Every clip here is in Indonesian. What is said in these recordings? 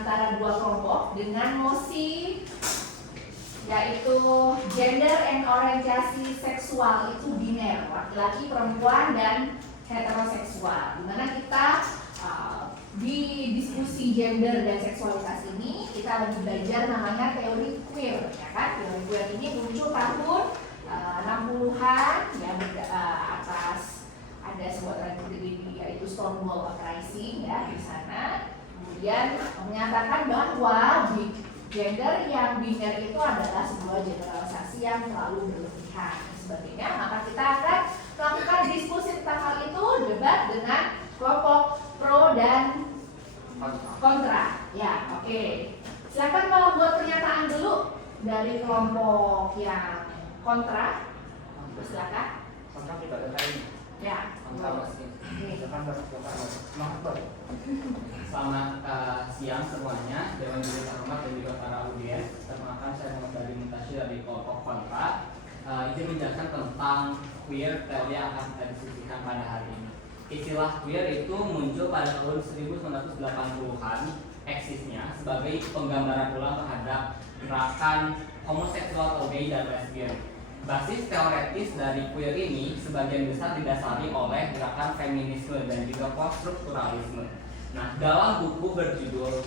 antara dua kelompok dengan mosi, yaitu gender and orientasi seksual itu biner, laki-laki, perempuan, dan heteroseksual. Dimana kita di diskusi gender dan seksualitas ini kita lagi belajar namanya teori queer, ya kan? Teori queer ini muncul tahun 60-an ya, atas ada sebuah tragedi yaitu Stonewall Uprising ya di sana. Kemudian menyatakan bahwa gender yang biner itu adalah sebuah generalisasi yang terlalu berlebihan dan sebagainya. Maka kita akan melakukan diskusi tentang hal itu, debat dengan kelompok pro dan kontra. Ya, oke. Silakan mau buat pernyataan dulu dari kelompok yang kontra. Silakan. Kontra tidak ada lain. Ya. Kontra masih. Selamat siang semuanya, Dewan Juri Terhormat dan juga para audiens. Perkenalkan, saya Muhammad Dari Muntasyir dari kelompok kontra. Izin menjelaskan tentang queer, teori yang akan kita diskusikan pada hari ini. Istilah queer itu muncul pada tahun 1980-an eksisnya sebagai penggambaran ulang terhadap gerakan homoseksual atau gay dan lesbian. Basis teoretis dari queer ini sebagian besar didasari oleh gerakan feminisme dan juga post-strukturalisme. Nah, dalam buku berjudul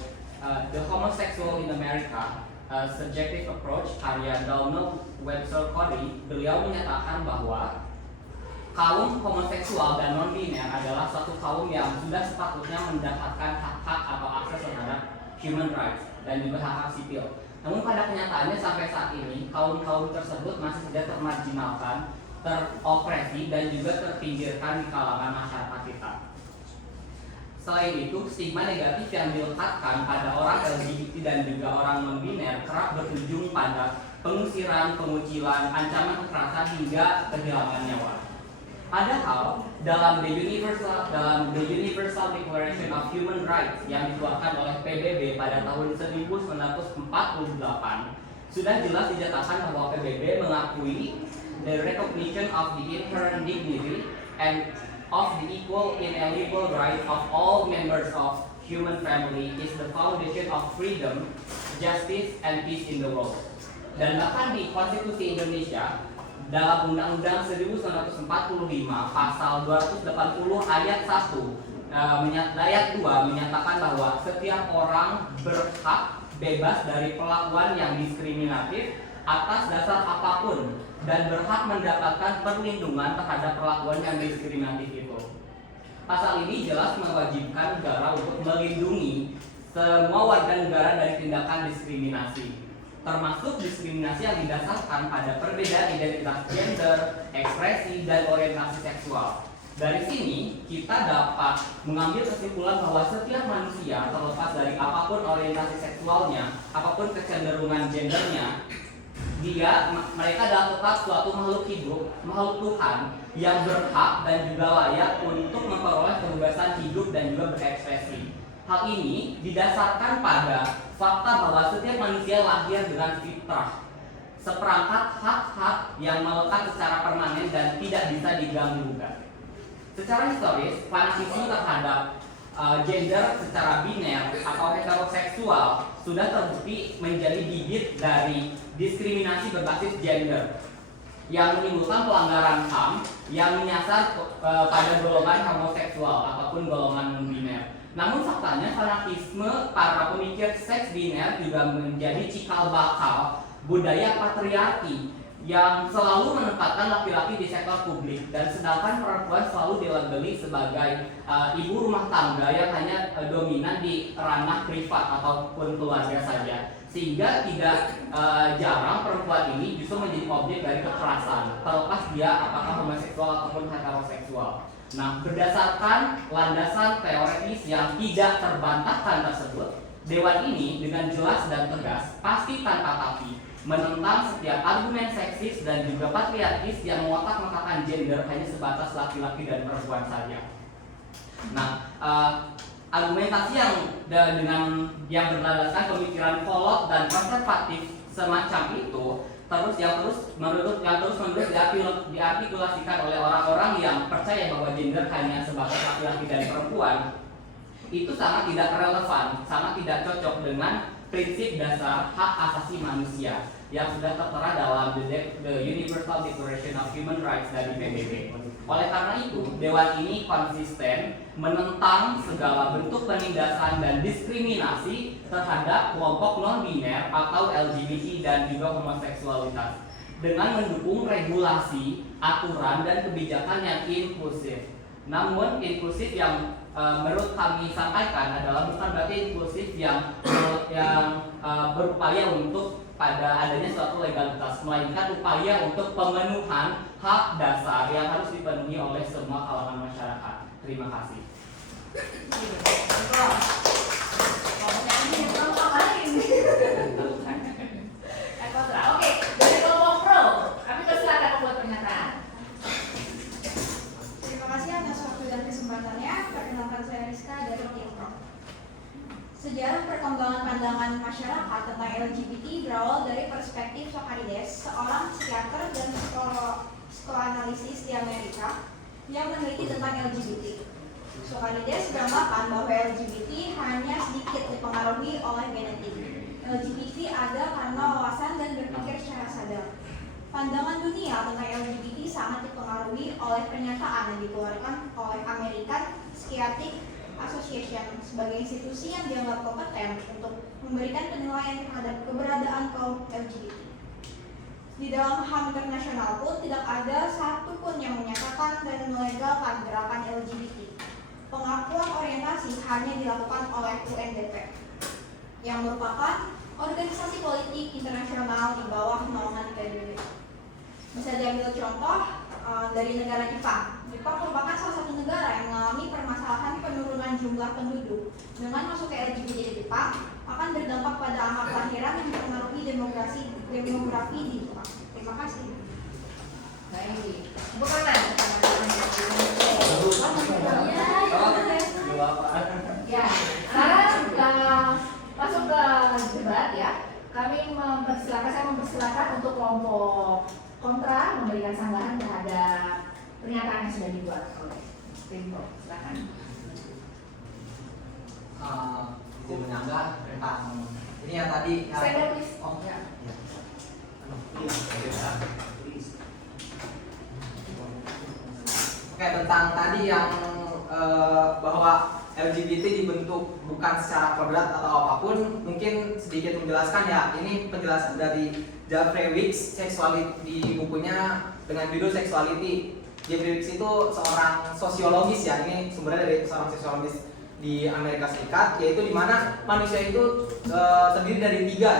The Homosexual in America, A Subjective Approach karya Donald Webster Corey, beliau menyatakan bahwa kaum homoseksual dan non-biner adalah suatu kaum yang sudah sepatutnya mendapatkan hak-hak atau akses terhadap human rights dan juga hak-hak sipil. Namun pada kenyataannya sampai saat ini kaum-kaum tersebut masih tidak termarginalkan, teropresi dan juga terpinggirkan di kalangan masyarakat kita. Selain itu, stigma negatif yang dilekatkan pada orang LGBT dan juga orang non-biner kerap berujung pada pengusiran, pengucilan, ancaman kekerasan hingga kehilangan nyawa. Padahal dalam the Universal Declaration of Human Rights yang dikeluarkan oleh PBB pada tahun 1948 sudah jelas dinyatakan bahwa PBB mengakui the recognition of the inherent dignity and of the equal inalienable right of all members of human family is the foundation of freedom, justice, and peace in the world. Dan bahkan di Konstitusi Indonesia dalam Undang-Undang 1945 pasal 280 ayat 1 ayat 2 menyatakan bahwa setiap orang berhak bebas dari perlakuan yang diskriminatif atas dasar apapun dan berhak mendapatkan perlindungan terhadap perlakuan yang diskriminatif itu. Pasal ini jelas mewajibkan negara untuk melindungi semua warga negara dari tindakan diskriminasi, termasuk diskriminasi yang didasarkan pada perbedaan identitas gender, ekspresi, dan orientasi seksual. Dari sini, kita dapat mengambil kesimpulan bahwa setiap manusia, terlepas dari apapun orientasi seksualnya, apapun kecenderungan gendernya, mereka adalah tetap suatu makhluk hidup, makhluk Tuhan yang berhak dan juga layak untuk memperoleh kebebasan hidup dan juga berekspresi. Hal ini didasarkan pada fakta bahwa setiap manusia lahir dengan fitrah, seperangkat hak-hak yang melekat secara permanen dan tidak bisa diganggu-gugat. Secara historis, fanatisme terhadap gender secara biner atau heteroseksual sudah terbukti menjadi bibit dari diskriminasi berbasis gender yang menimbulkan pelanggaran HAM yang menyasar pada golongan homoseksual ataupun golongan non-biner. Namun faktanya fanatisme para pemikir seks biner juga menjadi cikal bakal budaya patriarki yang selalu menempatkan laki-laki di sektor publik dan sedangkan perempuan selalu dilabeli sebagai ibu rumah tangga yang hanya dominan di ranah privat ataupun keluarga saja, sehingga tidak jarang perempuan ini justru menjadi objek dari kekerasan terlepas dia apakah homoseksual ataupun heteroseksual. Nah, berdasarkan landasan teoretis yang tidak terbantahkan tersebut, Dewan ini dengan jelas dan tegas, pasti tanpa tapi, menentang setiap argumen seksis dan juga patriarkis yang mengotak-ngotakkan gender hanya sebatas laki-laki dan perempuan saja. Nah, argumentasi yang berlandaskan pemikiran kolot dan konservatif semacam itu terus menerus diartikulasikan oleh orang-orang yang percaya bahwa gender hanya sebatas laki-laki dan perempuan. itu sangat tidak relevan, sangat tidak cocok dengan prinsip dasar hak asasi manusia yang sudah tertera dalam the Universal Declaration of Human Rights dari PBB. Oleh karena itu, Dewan ini konsisten menentang segala bentuk penindasan dan diskriminasi terhadap kelompok non-biner atau LGBT dan juga homoseksualitas dengan mendukung regulasi, aturan, dan kebijakan yang inklusif. Namun, inklusif yang menurut kami sampaikan adalah bukan berarti inklusif yang berupaya untuk pada adanya suatu legalitas, melainkan upaya untuk pemenuhan hak dasar yang harus dipenuhi oleh semua kalangan masyarakat. Terima kasih. Oke, dari kelompok pro, kami persilakan membuat pernyataan. Terima kasih atas waktu dan kesempatannya. Perkenalkan saya Rizka dari Tim Pro. Sejarah perkembangan pandangan masyarakat tentang LGBT berawal dari perspektif Socarides, seorang psikiater dan psikoanalisis di Amerika yang meneliti tentang LGBT. Socarides beranggapan bahwa LGBT hanya sedikit dipengaruhi oleh genetik. LGBT ada karena wawasan dan berpikir secara sadar. Pandangan dunia tentang LGBT sangat dipengaruhi oleh pernyataan yang dikeluarkan oleh American Psychiatric Association sebagai institusi yang dianggap kompeten untuk memberikan penilaian terhadap keberadaan kaum LGBT. Di dalam HAM internasional pun tidak ada satupun yang menyatakan dan melegalkan gerakan LGBT. Pengakuan orientasi hanya dilakukan oleh UNDP, yang merupakan organisasi politik internasional di bawah naungan PBB. Bisa diambil contoh dari negara Jepang. Jepang merupakan salah satu negara yang mengalami permasalahan penurunan jumlah penduduk. Dengan masuk ke LGBT di Jepang akan berdampak pada angka kelahiran yang mempengaruhi demografi di Jepang. Terima kasih. Baik, bukanan. Ya, sekarang masuk ke debat ya. Saya mempersilakan untuk kelompok kontra memberikan sanggahan terhadap pernyataan yang sudah dibuat oleh Tim Pro. Silakan. Izin menyanggah tentang ini ya tadi. Stand up, please. Oh ya. Oke, tentang tadi yang bahwa LGBT dibentuk bukan secara kodrat atau apapun, mungkin sedikit menjelaskan ya. Ini penjelasan dari Jeffrey Weeks di bukunya dengan judul Sexuality. Jeffrey Weeks itu seorang sosiologis ya. Ini sumbernya dari seorang sosiologis di Amerika Serikat, yaitu di mana manusia itu terdiri dari tiga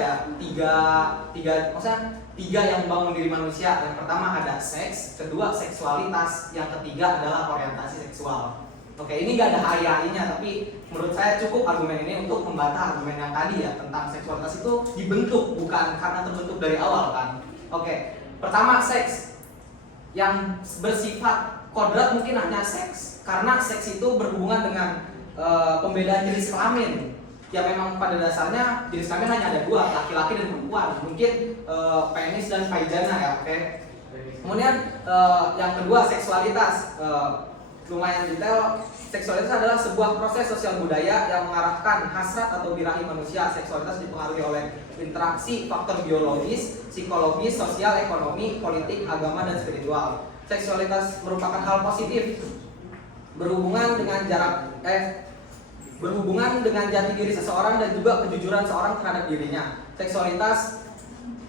yang membangun diri manusia. Yang pertama ada seks, kedua seksualitas, yang ketiga adalah orientasi seksual. Oke, ini nggak ada hari-harinya, tapi menurut saya cukup argumen ini untuk membantah argumen yang tadi ya, tentang seksualitas itu dibentuk bukan karena terbentuk dari awal kan. Oke, pertama seks yang bersifat kodrat mungkin hanya seks, karena seks itu berhubungan dengan pembedaan jenis kelamin. Ya memang pada dasarnya jenis kelamin hanya ada dua, laki-laki dan perempuan. Mungkin penis dan vagina ya, oke. Kemudian yang kedua seksualitas. Lumayan detail, seksualitas adalah sebuah proses sosial budaya yang mengarahkan hasrat atau birahi manusia. Seksualitas dipengaruhi oleh interaksi faktor biologis, psikologis, sosial, ekonomi, politik, agama, dan spiritual. Seksualitas merupakan hal positif, berhubungan dengan jati diri seseorang dan juga kejujuran seorang terhadap dirinya. Seksualitas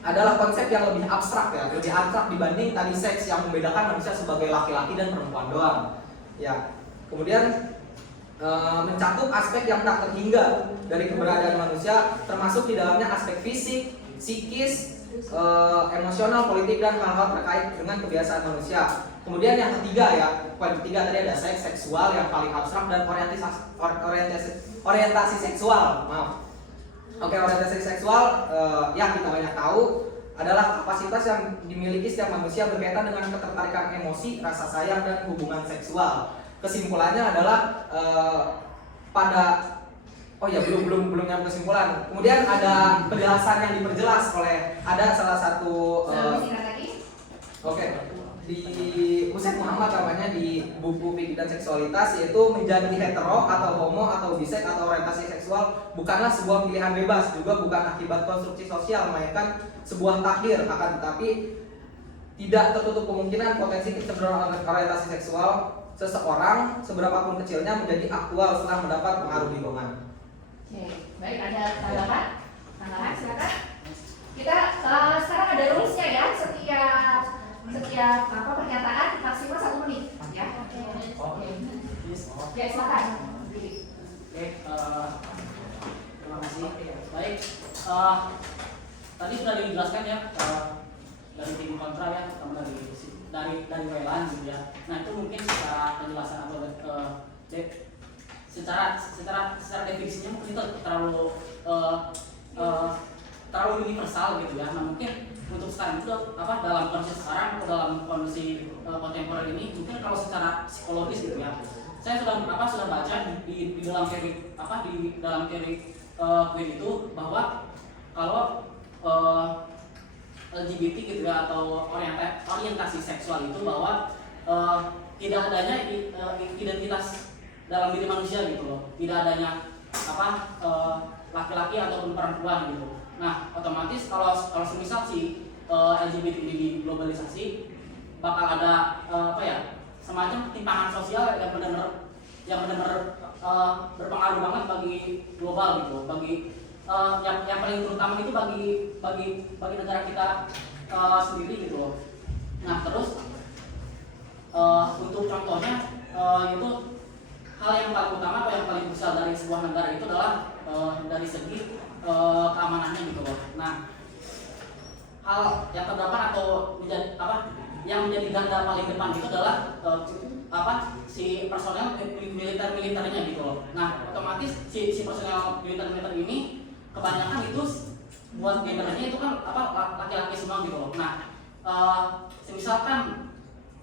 adalah konsep yang lebih abstrak ya, lebih abstrak dibanding tadi seks yang membedakan manusia sebagai laki-laki dan perempuan doang. Ya, kemudian mencakup aspek yang tak terhingga dari keberadaan manusia, termasuk di dalamnya aspek fisik, psikis, emosional, politik, dan hal-hal terkait dengan kebiasaan manusia. Kemudian yang ketiga ya, poin ketiga tadi ada seks, seksual yang paling abstrak, dan orientasi seksual. Maaf. Oke, orientasi seksual yang kita banyak tahu adalah kapasitas yang dimiliki setiap manusia berkaitan dengan ketertarikan emosi, rasa sayang, dan hubungan seksual. Kesimpulannya adalah belum yang kesimpulan. Kemudian ada penjelasan yang diperjelas oleh ada salah satu di Ustaz Muhammad namanya di buku Fikih dan Seksualitas, yaitu menjadi hetero atau homo atau biseks atau orientasi seksual bukanlah sebuah pilihan bebas, juga bukan akibat konstruksi sosial, melainkan sebuah takdir. Akan tetapi tidak tertutup kemungkinan potensi kecenderungan orientasi seksual seseorang seberapapun kecilnya menjadi aktual setelah mendapat pengaruh lingkungan. Oke, baik, ada tambahan? Tambahan, silakan. Kita sekarang ada rulesnya ya, setiap pernyataan maksimal 1 menit ya. Oke. Ya, silakan. Oke, terima kasih. Baik, tadi sudah dijelaskan ya dari tim kontra ya, terutama dari Welan gitu ya. Nah itu mungkin secara penjelasan atau secara definisinya mungkin itu terlalu universal gitu ya. Nah mungkin untuk sekarang itu dalam kondisi sekarang atau dalam kondisi kontemporer ini mungkin kalau secara psikologis gitu ya, saya sudah baca di dalam teori queer itu bahwa kalau LGBT gitu ya atau orientasi seksual itu bahwa tidak adanya identitas dalam diri manusia gitu loh, tidak adanya laki-laki ataupun perempuan gitu. Nah otomatis kalau semisal si LGBT ini diglobalisasi bakal ada semacam ketimpangan sosial yang benar-benar berpengaruh banget bagi global gitu, bagi yang paling terutama itu bagi negara kita sendiri gitu loh. Nah terus untuk contohnya itu hal yang paling utama atau yang paling besar dari sebuah negara itu adalah dari segi keamanannya gitu loh. Nah hal yang terdapat atau yang menjadi ganda paling depan itu adalah si personel militernya gitu loh. Nah otomatis si personel militer ini kebanyakan itu buat gendernya itu kan laki-laki semua gitu loh. Nah misalkan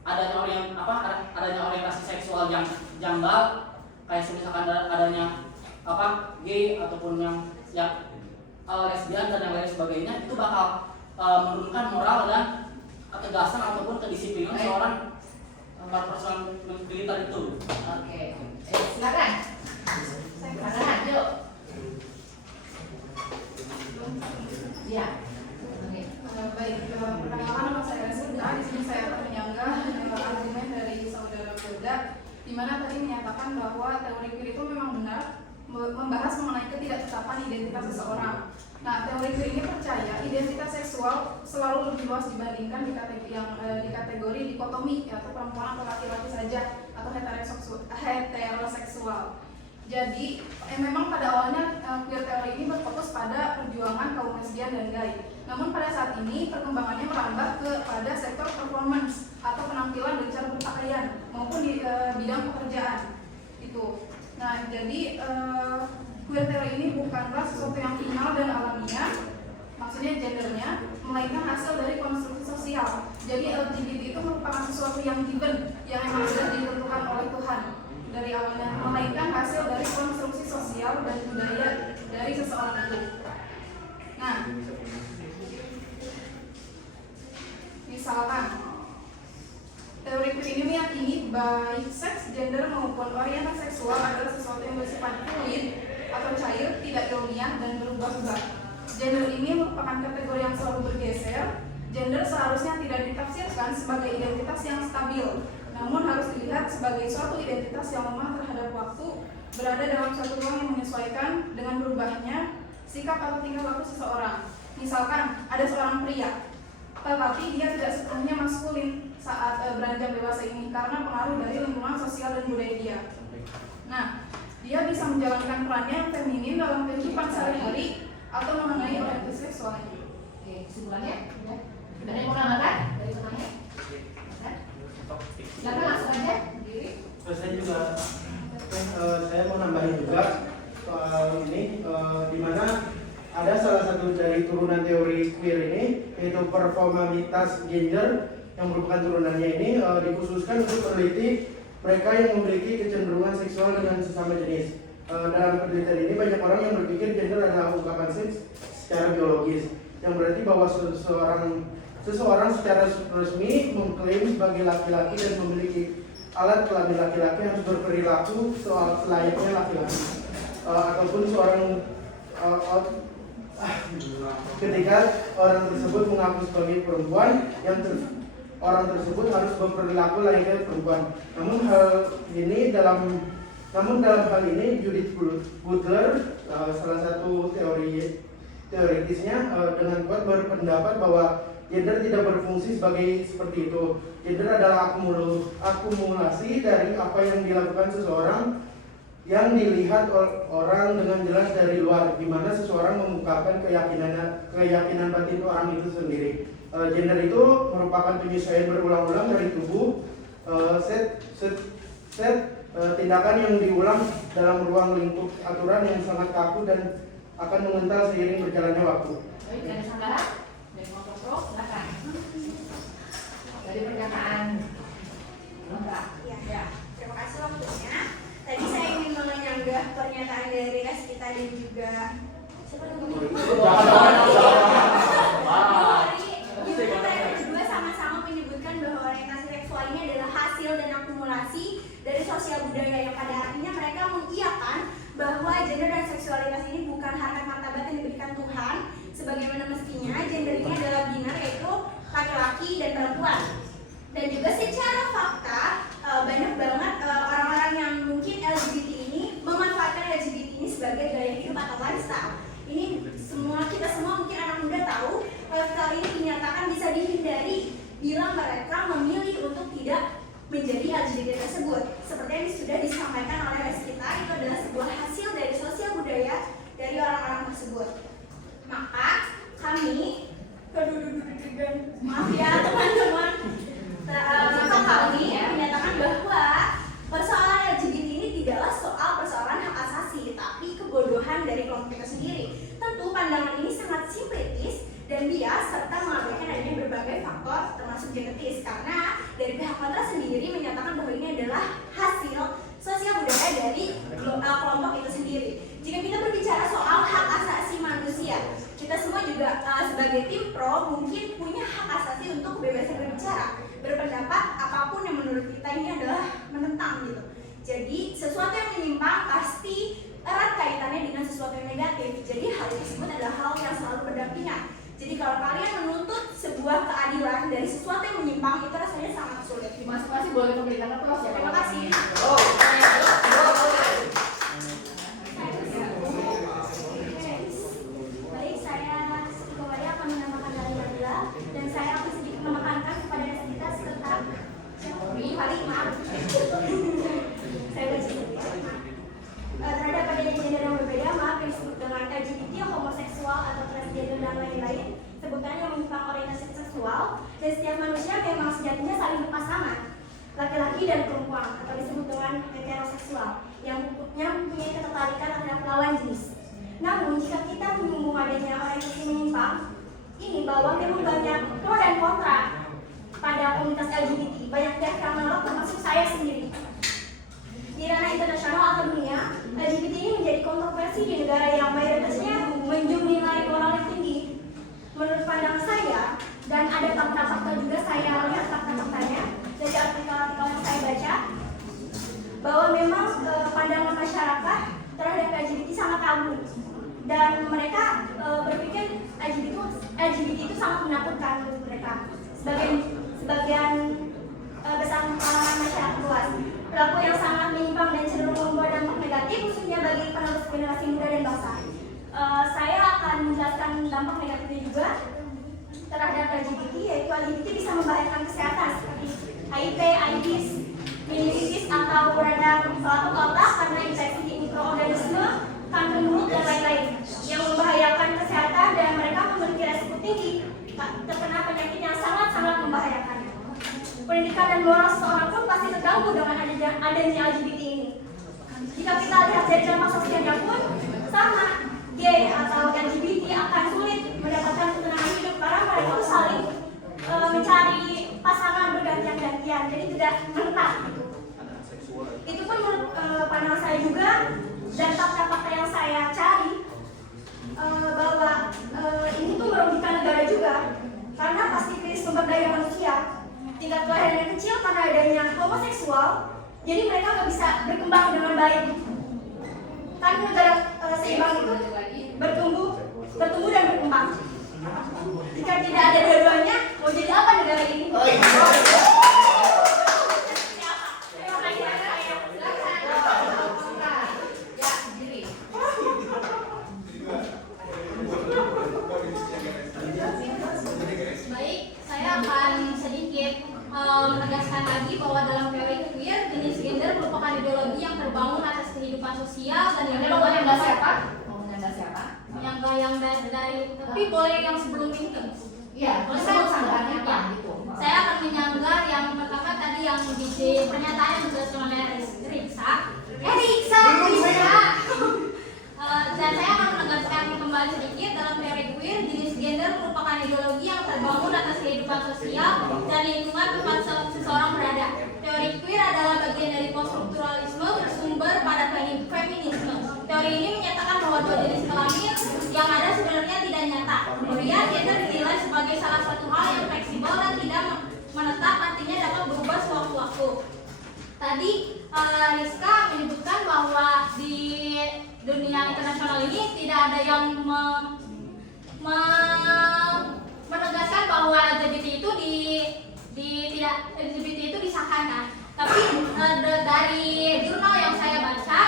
adanya orientasi seksual yang janggal, kayak misalkan adanya gay ataupun yang lesbian dan yang lain sebagainya, itu bakal menurunkan moral dan ketegasan ataupun kedisiplinan seorang personel militer itu. Oke, silakan. Silakan, yuk. Ya. Baik, perkenalkan nama saya Resinda. Di sini saya akan menyanggah argumen dari saudara Polda, di mana tadi menyatakan bahwa teori queer itu memang benar membahas mengenai ketidaktetapan identitas seseorang. Nah, teori queer ini percaya identitas seksual selalu lebih luas dibandingkan di kategori dikotomi, atau perempuan atau laki-laki saja atau heteroseksual. Jadi memang pada awalnya queer teori ini berfokus pada perjuangan kaum lesbian dan gay. Namun pada saat ini perkembangannya merambah kepada sektor performance atau penampilan dan cara berpakaian maupun di bidang pekerjaan itu. Nah, jadi queer teori ini bukanlah sesuatu yang final dan alamiah, maksudnya gendernya, melainkan hasil dari konstruksi sosial. Jadi LGBT itu merupakan sesuatu yang given, yang memang sudah ditentukan oleh Tuhan dari awalnya, melainkan hasil dari konstruksi sosial dan budaya dari seseorang itu. Nah, misalkan teori queer ini meyakini baik seks, gender maupun orientasi seksual adalah sesuatu yang bersifat fluid atau cair, tidak ilmiah dan berubah-ubah. Gender ini merupakan kategori yang selalu bergeser. Gender seharusnya tidak ditafsirkan sebagai identitas yang stabil, namun harus dilihat sebagai suatu identitas yang lemah terhadap waktu, berada dalam suatu ruang yang menyesuaikan dengan berubahnya sikap atau tingkah laku seseorang. Misalkan ada seorang pria, tetapi dia tidak sepenuhnya maskulin saat beranjak dewasa ini karena pengaruh dari lingkungan sosial dan budaya dia. Nah, dia bisa menjalankan perannya yang feminin dalam kehidupan sehari-hari atau mengenai orientasi seksualnya. Oke, kesimpulannya? Ada yang mau nambahkan dari temannya? Silakan langsung aja. Saya juga, saya mau nambahin juga soal ini, di mana ada salah satu dari turunan teori queer ini, yaitu performalitas gender yang merupakan turunannya ini dikhususkan untuk meneliti mereka yang memiliki kecenderungan seksual dengan sesama jenis. Dalam penelitian ini banyak orang yang berpikir gender adalah ungkapan seks secara biologis, yang berarti bahwa seseorang seseorang secara resmi mengklaim sebagai laki-laki dan memiliki alat kelamin laki-laki harus berperilaku soal selayaknya laki-laki, ataupun seorang ketika orang tersebut mengaku sebagai perempuan, orang tersebut harus berperilaku layaknya perempuan. Namun dalam hal ini Judith Butler, salah satu teoritisnya dengan kuat berpendapat bahwa gender tidak berfungsi seperti itu. Gender adalah akumulasi dari apa yang dilakukan seseorang yang dilihat orang dengan jelas dari luar, di mana seseorang mengungkapkan keyakinan batin orang itu sendiri. Gender itu merupakan penyesuaian berulang-ulang dari tubuh, tindakan yang diulang dalam ruang lingkup aturan yang sangat kaku dan akan mengental seiring berjalannya waktu. Baik, ada tambahan? Dari Motor Pro, silakan. Dari pernyataan Mbak. Ya. Terima kasih waktunya. Tadi saya ingin menyanggah pernyataan dari Reskita dan juga siapa namanya? Gimana mereka berdua sama-sama menyebutkan bahwa orientasi seksual ini adalah hasil dan akumulasi dari sosial budaya yang pada artinya mereka mengiyakan bahwa gender dan seksualitas ini bukan harkat martabat yang diberikan Tuhan sebagaimana mestinya. Gender ini adalah binar, yaitu laki-laki dan perempuan. Dan juga secara fakta banyak banget orang-orang yang mungkin LGBT ini memanfaatkan LGBT ini sebagai gaya hidup atau lifestyle. Ini kita semua mungkin anak muda tahu lifestyle ini dinyatakan bisa dihindari bila mereka memilih untuk tidak menjadi LGBT tersebut. Seperti yang sudah disampaikan oleh Reskita, itu adalah sebuah hasil dari sosial budaya dari orang-orang tersebut. Maka kami, maaf ya teman-teman, kami menyatakan bahwa persoalan LGBT ini tidaklah soal persoalan hak asasi, tapi kebodohan dari kelompok kita sendiri. Tentu pandangan ini sangat simplitis dan bias serta mengabaikan adanya berbagai faktor termasuk genetis, karena dari pihak kontra sendiri menyatakan bahwa ini adalah hasil sosial budaya dari kelompok itu sendiri. Jika kita berbicara soal hak asasi manusia, kita semua juga sebagai tim pro mungkin punya hak asasi untuk kebebasan berbicara, berpendapat apapun yang menurut kita ini adalah menentang gitu. Jadi sesuatu yang menyimpang pasti erat kaitannya dengan sesuatu yang negatif. Jadi hal tersebut adalah hal yang selalu berdampingan. Jadi kalau kalian menuntut sebuah keadilan dari sesuatu yang menyimpang, itu rasanya sangat sulit. Masing-masing boleh memberikan terus ya. Terima kasih. Baik, saya kembali akan menambahkan dari Nabila dan saya akan sedikit menekankan kepada Reskita tentang maaf. Saya baca sedikit. Terhadap adanya gender yang berbeda, maaf yang disebut dengan LGBT, homoseksual atau transgender dan lain-lain, sebutannya yang menyimpang orientasi seksual, dan setiap manusia memang sejatinya saling berpasangan, laki-laki dan perempuan, atau disebut dengan heteroseksual, yang mempunyai ketertarikan terhadap lawan jenis. Namun jika kita menyinggung adanya orientasi menyimpang, ini bahwa memang banyak pro dan kontra pada komunitas LGBT, banyak pihak yang menolak termasuk saya sendiri. Di ranah internasional atau dunia, LGBT ini menjadi kontroversi di negara yang mayoritasnya menjunjung nilai moral yang tinggi. Menurut pandangan saya, dan ada fakta-fakta juga saya lihat fakta-faktanya dari artikel-artikel yang saya baca, bahwa memang pandangan masyarakat terhadap LGBT sangat tabu, dan mereka berpikir LGBT itu sangat menakutkan menurut mereka. Sebagian besar kalangan masyarakat luas, perilaku yang sangat menyimpang dan cenderung membawa dampak negatif khususnya bagi penerus generasi muda dan bangsa. Saya akan menjelaskan dampak negatifnya juga terhadap LGBT, yaitu LGBT bisa membahayakan kesehatan seperti HIV, AIDS, meningitis atau radang selaput otak karena infeksi mikroorganisme, kanker mulut dan lain-lain yang membahayakan kesehatan dan mereka memiliki resiko tinggi terkena penyakit yang sangat-sangat membahayakan. Pendidikan dan moral seseorang pun pasti terganggu dengan adanya LGBT ini. Jika kita lihat dari dampak sosialnya pun sama, gay atau LGBT akan sulit mendapatkan ketenangan hidup karena mereka itu saling mencari pasangan bergantian-gantian, jadi tidak menetap. Itu pun menurut pandangan saya juga dan fakta-fakta yang saya cari bahwa ini tuh merugikan negara juga, karena pasti sumber daya manusia. Tingkat kelahiran yang kecil karena adanya homoseksual, jadi mereka nggak bisa berkembang dengan baik. Kan negara seimbang itu bertumbuh dan berkembang. Jika tidak ada dua-duanya, mau jadi apa negara ini? Baik, saya akan sedikit menegaskan lagi bahwa dalam teori queer, jenis gender merupakan ideologi yang terbangun atas kehidupan sosial dan yang Anda mau menyanggah siapa? Mau menyanggah siapa? yang dari tapi boleh yang sebelum ini. Iya, disebut sanggahannya apa gitu. Saya akan menyanggah yang pertama tadi yang di pernyataan yang dijelaskan oleh Riksa. Dan saya akan menegaskan kembali sedikit dalam teori queer, jenis gender merupakan ideologi yang terbangun atas kehidupan sosial dan lingkungan tempat seseorang berada. Teori queer adalah bagian dari poststrukturalisme bersumber pada feminisme. Teori ini menyatakan bahwa dua jenis kelamin yang ada sebenarnya tidak nyata. Kemudian gender dinilai sebagai salah satu hal yang fleksibel dan tidak menetap, artinya dapat berubah sewaktu-waktu. Tadi Rizka menyebutkan bahwa di dunia internasional ini tidak ada yang menegaskan bahwa LGBT itu disahkan kan. Tapi dari jurnal yang saya baca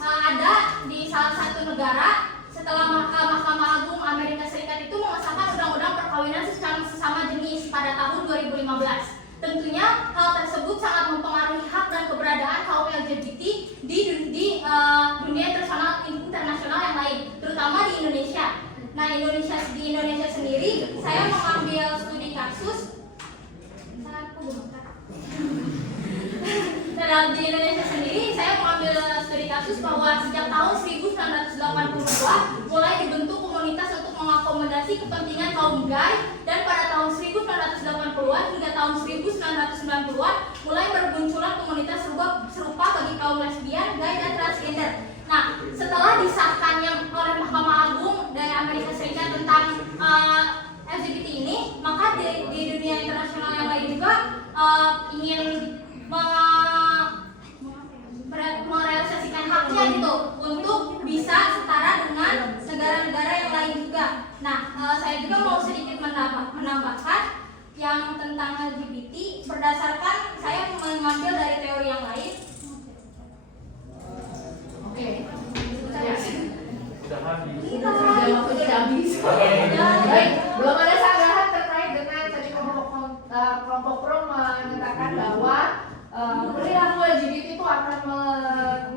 ada di salah satu negara setelah Mahkamah Agung Amerika Serikat itu mengesahkan undang-undang perkawinan sesama jenis pada tahun 2015. Tentunya hal tersebut sangat mempengaruhi hak dan keberadaan kaum LGBT di dunia internasional yang lain, terutama di Indonesia. Nah, di Indonesia sendiri, saya mengambil studi kasus. Nah, di Indonesia sendiri, saya mengambil studi kasus bahwa sejak tahun 1982 mulai dibentuk komunitas untuk mengakomodasi kepentingan kaum gay, dan pada tahun 1980-an hingga tahun 1990-an mulai bermunculan komunitas serupa bagi kaum lesbian, gay, dan transgender. Nah, setelah disahkannya oleh Mahkamah Agung dari Amerika Serikat tentang LGBT ini, maka di dunia internasional yang lain juga ingin merealisasikan haknya gitu untuk bisa setara dengan negara-negara yang lain juga. Nah, saya juga mau sedikit menambahkan yang tentang LGBT berdasarkan saya mengambil dari teori yang lain. Oke. Sudah habis. Waktunya udah habis. Baik, belum ada sanggahan terkait dengan tadi kelompok pro menyatakan bahwa perilaku LGBT itu akan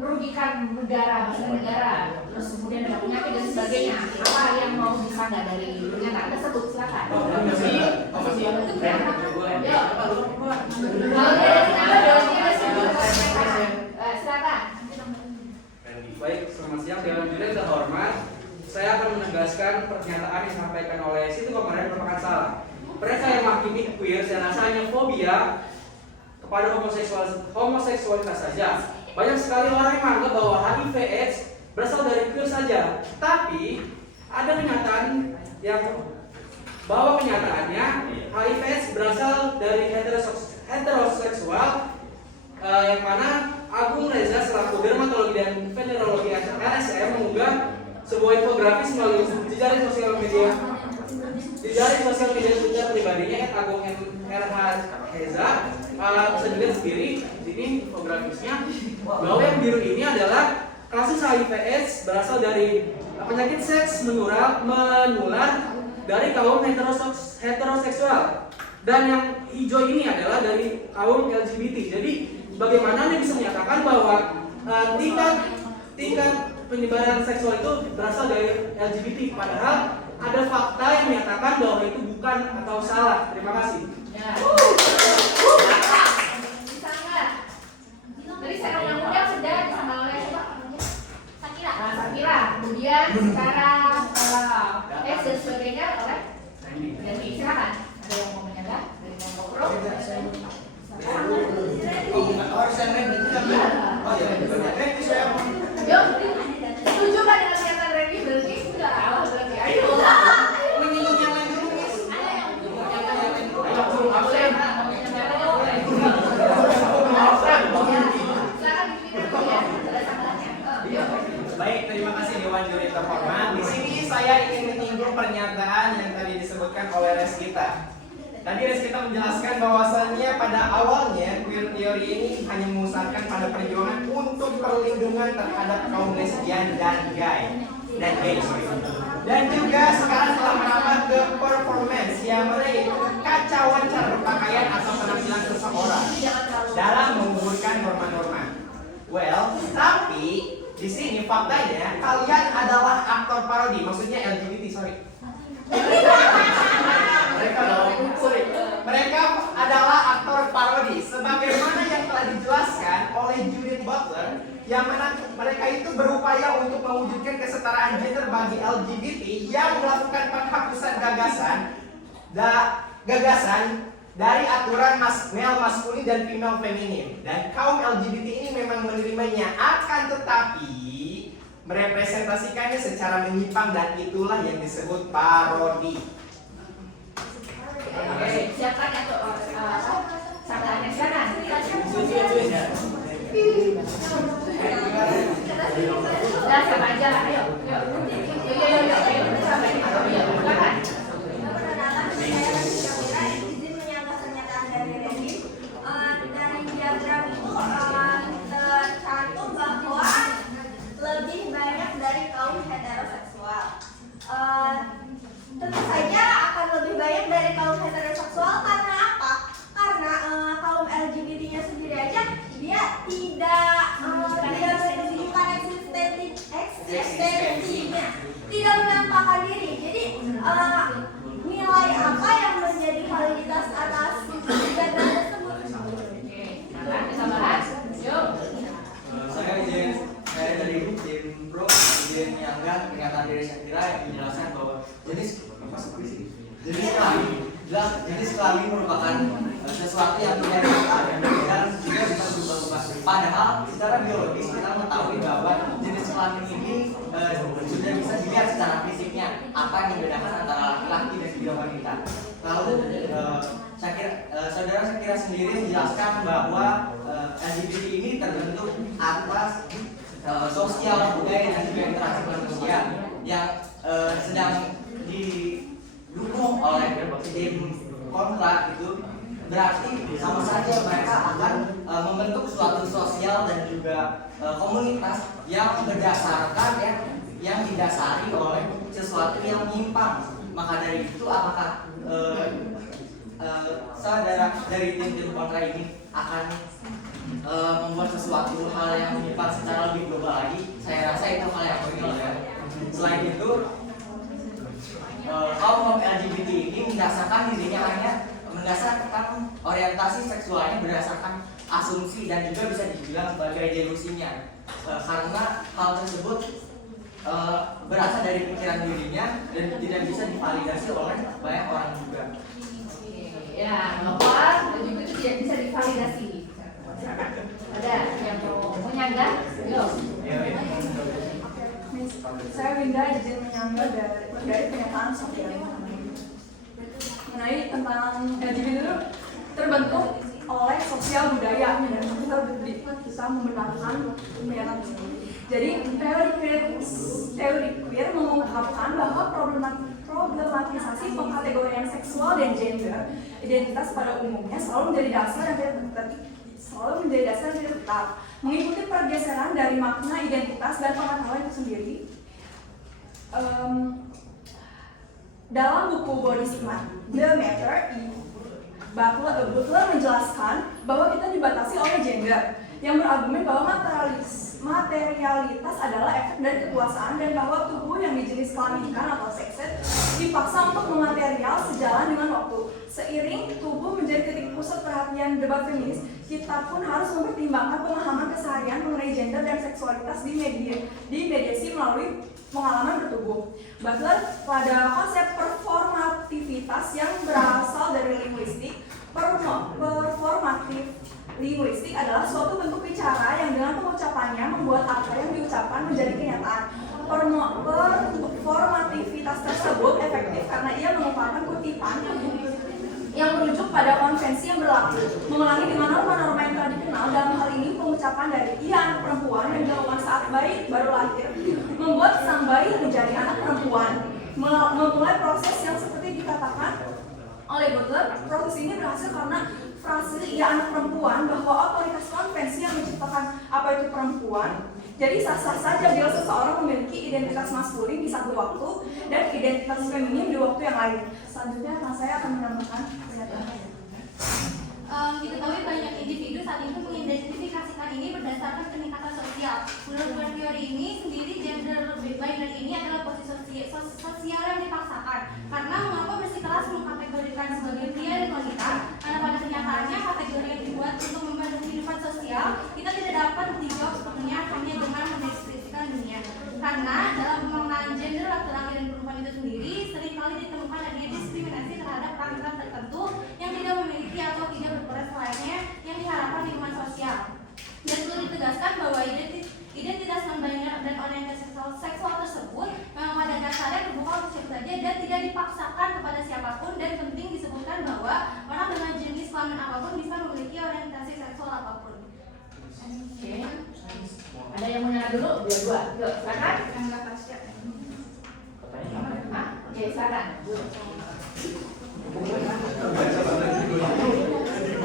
merugikan negara, bangsa negara, terus kemudian ada penyakit dan sebagainya. Apa yang mau disanggah dari pernyataan tersebut? Silakan. Silakan. Baik, selamat siang. Dewan Juri yang terhormat, saya akan menegaskan pernyataan yang disampaikan oleh Siti kemarin merupakan salah. Mereka yang menghakimi queer saya rasa hanya fobia kepada homoseksualitas saja. Banyak sekali orang yang menganggap bahwa HIV/AIDS berasal dari queer saja. Tapi ada kenyataan yang bahwa kenyataannya HIV/AIDS berasal dari heteroseksual, yang mana Agung Reza selaku dermatologi dan venerologi RSM mengunggah sebuah infografis melalui jejaring sosial media Twitter pribadinya @Agung RH Reza. Bisa dilihat sendiri di sini infografisnya bahwa yang biru ini adalah kasus HIV/AIDS berasal dari penyakit seks menular dari kaum heteroseksual, dan yang hijau ini adalah dari kaum LGBT. Jadi bagaimana Anda bisa menyatakan bahwa tingkat penyebaran seksual itu berasal dari LGBT, padahal ada fakta yang menyatakan bahwa itu bukan atau salah. Terima kasih. Ya. Disanggah. Tadi saya undang-undang sudah disanggah oleh siapa? Sakira. Kemudian sekarang dan sebagainya oleh Randy. Silakan. Ada yang mau menyanggah dari kelompok pro? Yuk, setuju kan dengan pernyataan Randy? Berarti sudah kalah berarti. Ayo. Menyinggung yang lain dulu, Miss. Ada yang disebutkan oleh Reskita. Tadi Reskita menjelaskan bahwasannya pada awalnya queer theory ini hanya mengusahakan pada perjuangan untuk perlindungan terhadap kaum lesbian dan gay. Dan juga sekarang telah merambah ke performance yang melihat kacauan cara berpakaian atau penampilan seseorang dalam menggugurkan norma-norma. Well, tapi di sini faktanya kalian adalah aktor parodi, maksudnya LGBT, sorry. Mereka adalah aktor parodi, sebagaimana yang telah dijelaskan oleh Judith Butler, yang mana mereka itu berupaya untuk mewujudkan kesetaraan gender bagi LGBT yang melakukan penghapusan gagasan dari aturan male maskulin dan female feminin. Dan kaum LGBT ini memang menerimanya, akan tetapi merepresentasikannya secara menyimpang, dan itulah yang disebut parodi. Oke, siapkan ya tuh sambalnya sekarang. Udah sama aja, ayo, yuk, sama ini, ayo, silakan. Perkenalkan, saya Rizka Wira, izin menyanggah pernyataan dari Randy. Dari diagram itu tercantum bahwa lebih banyak dari kaum heteroseksual. Tentu saja akan lebih banyak dari kaum heteroseksual karena apa? Karena kaum LGBT-nya sendiri aja dia tidak menunjukkan eksistensinya, tidak menampakkan diri. Jadi nilai apa yang menjadi validitas atas gender tersebut? Oke, silakan bisa bahas. Yuk. Saya dari tim pro izin menyanggah pernyataan dari Syakira yang menjelaskan bahwa jenis kelamin merupakan sesuatu yang tidak nyata dan juga bisa berubah-ubah. Padahal secara biologis kita mengetahui bahwa jenis kelamin ini sudah bisa dilihat secara fisiknya apa yang membedakan antara laki-laki dan juga wanita. Lalu saudara Syakira sendiri menjelaskan bahwa LGBT ini terbentuk atas sosial, budaya, dan juga interaksi manusia yang sedang didukung oleh tim kontra. Itu berarti sama saja mereka akan membentuk suatu sosial dan juga komunitas yang berdasarkan yang didasari oleh sesuatu yang menyimpang. Maka dari itu apakah saudara dari tim kontra ini akan membuat sesuatu hal yang menyimpang secara lebih global lagi? Saya rasa itu hal yang konyol ya. Selain itu, kaum LGBT ini mendasarkan dirinya hanya mendasarkan orientasi seksualnya berdasarkan asumsi dan juga bisa dibilang sebagai delusinya, karena hal tersebut berasal dari pikiran dirinya dan tidak bisa divalidasi oleh banyak orang juga. Ya, bahwa juga itu tidak bisa divalidasi. Ada yang mau menyanggah? Yuk. Saya Winda izin menyanggah dari pernyataan Sofia mengenai tentang LGBT itu terbentuk oleh sosial budaya dan kita bisa membenarkan pernyataan tersebut. Jadi teori queer mengungkapkan bahwa problematisasi pengkategorian seksual dan gender identitas pada umumnya selalu menjadi dasar dan tidak tetap, mengikuti pergeseran dari makna identitas dan pengetahuan itu sendiri. Dalam buku Body Smart, The Matter, Butler menjelaskan bahwa kita dibatasi oleh gender, yang berargumen bahwa materialitas adalah efek dari kekuasaan dan bahwa tubuh yang dijenis kelaminkan atau seksed dipaksa untuk mematerial sejalan dengan waktu. Seiring tubuh menjadi titik pusat perhatian debat feminis, kita pun harus mempertimbangkan pemahaman keseharian mengenai gender dan seksualitas di mediasi melalui pengalaman bertubuh. Butler pada konsep performativitas yang berasal dari linguistik, performatif linguistik adalah suatu bentuk bicara yang dengan pengucapannya membuat apa yang diucapkan menjadi kenyataan. Performativitas tersebut efektif karena ia mengungkapkan kutipan yang merujuk pada konvensi yang berlaku, mengulangi di mana norma-norma yang telah dikenal. Dalam hal ini pengucapan dari ia anak perempuan yang dilakukan saat bayi baru lahir membuat sang bayi menjadi anak perempuan, memulai proses yang seperti dikatakan proses ini berhasil karena frase "ia anak perempuan" bahwa otoritas konvensi yang menciptakan apa itu perempuan. Jadi sah-sah saja bila seseorang memiliki identitas maskulin di satu waktu dan identitas feminim di waktu yang lain. Selanjutnya, saya akan menambahkan pernyataan. Diketahui banyak individu saat itu mengidentifikasikan ini berdasarkan peningkatan sosial. Menurut teori ini sendiri, gender binary ini adalah posisi sosial yang dipaksakan. Karena mengapa bersikeras mengkategorikan sebagai pria dan wanita? Karena pada kenyataannya kategori yang dibuat untuk membantu kehidupan sosial kita tidak dapat dijawab sepenuhnya hanya dengan mendeskripsikan dunia. Karena dalam pengenalan gender laki-laki dan perempuan itu sendiri seringkali ditemukan adanya diskriminasi terhadap ras tertentu yang tidak memiliki atau tidak berperan lainnya yang diharapkan di lingkungan sosial. Dan perlu ditegaskan bahwa identitas non-binary dan orientasi seksual tersebut memang pada dasarnya terbuka untuk siapa saja dan tidak dipaksakan kepada siapapun, dan penting disebutkan bahwa orang dengan jenis kelamin apapun bisa memiliki orientasi seksual apapun. Oke. Ada yang mau nyala dulu? Dua. Yuk, silakan. Oke, silakan.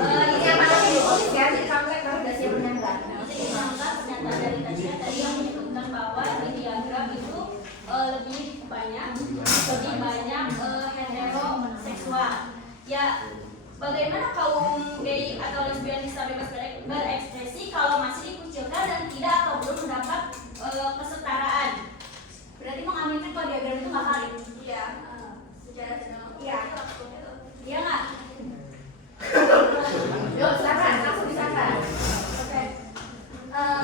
Ini yang mana sih ditulis ya? Jadi kamu kan udah siap menyangka. Pernyataan dari Tasya tadi yang menyebutkan bahwa di diagram itu lebih banyak heteroseksual. Ya, bagaimana kaum gay atau lesbian bisa bebas berekspresi kalau masih dikucilkan dan tidak atau belum mendapat kesetaraan? Berarti mengaminkan kalau diagram itu nggak valid. Iya, secara general. Iya, iya nggak? Yuk, silakan. Langsung disangka. Oke.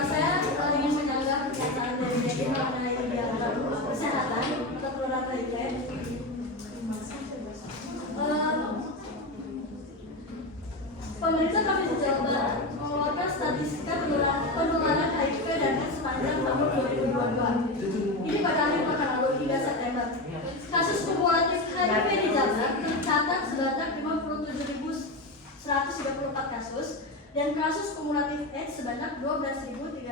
Saya ingin menyanggah pernyataan dari Jadi mengenai diagram kesehatan atau penularan HIV. Pemerintah Provinsi Jawa Barat mengeluarkan statistika penularan HIV dan AIDS sepanjang tahun 2022. Ini pada akhir pekan lalu hingga September. Kasus kumulatif HIV di Jabar tercatat sebanyak 57.134 kasus dan kasus kumulatif AIDS sebanyak 12.326.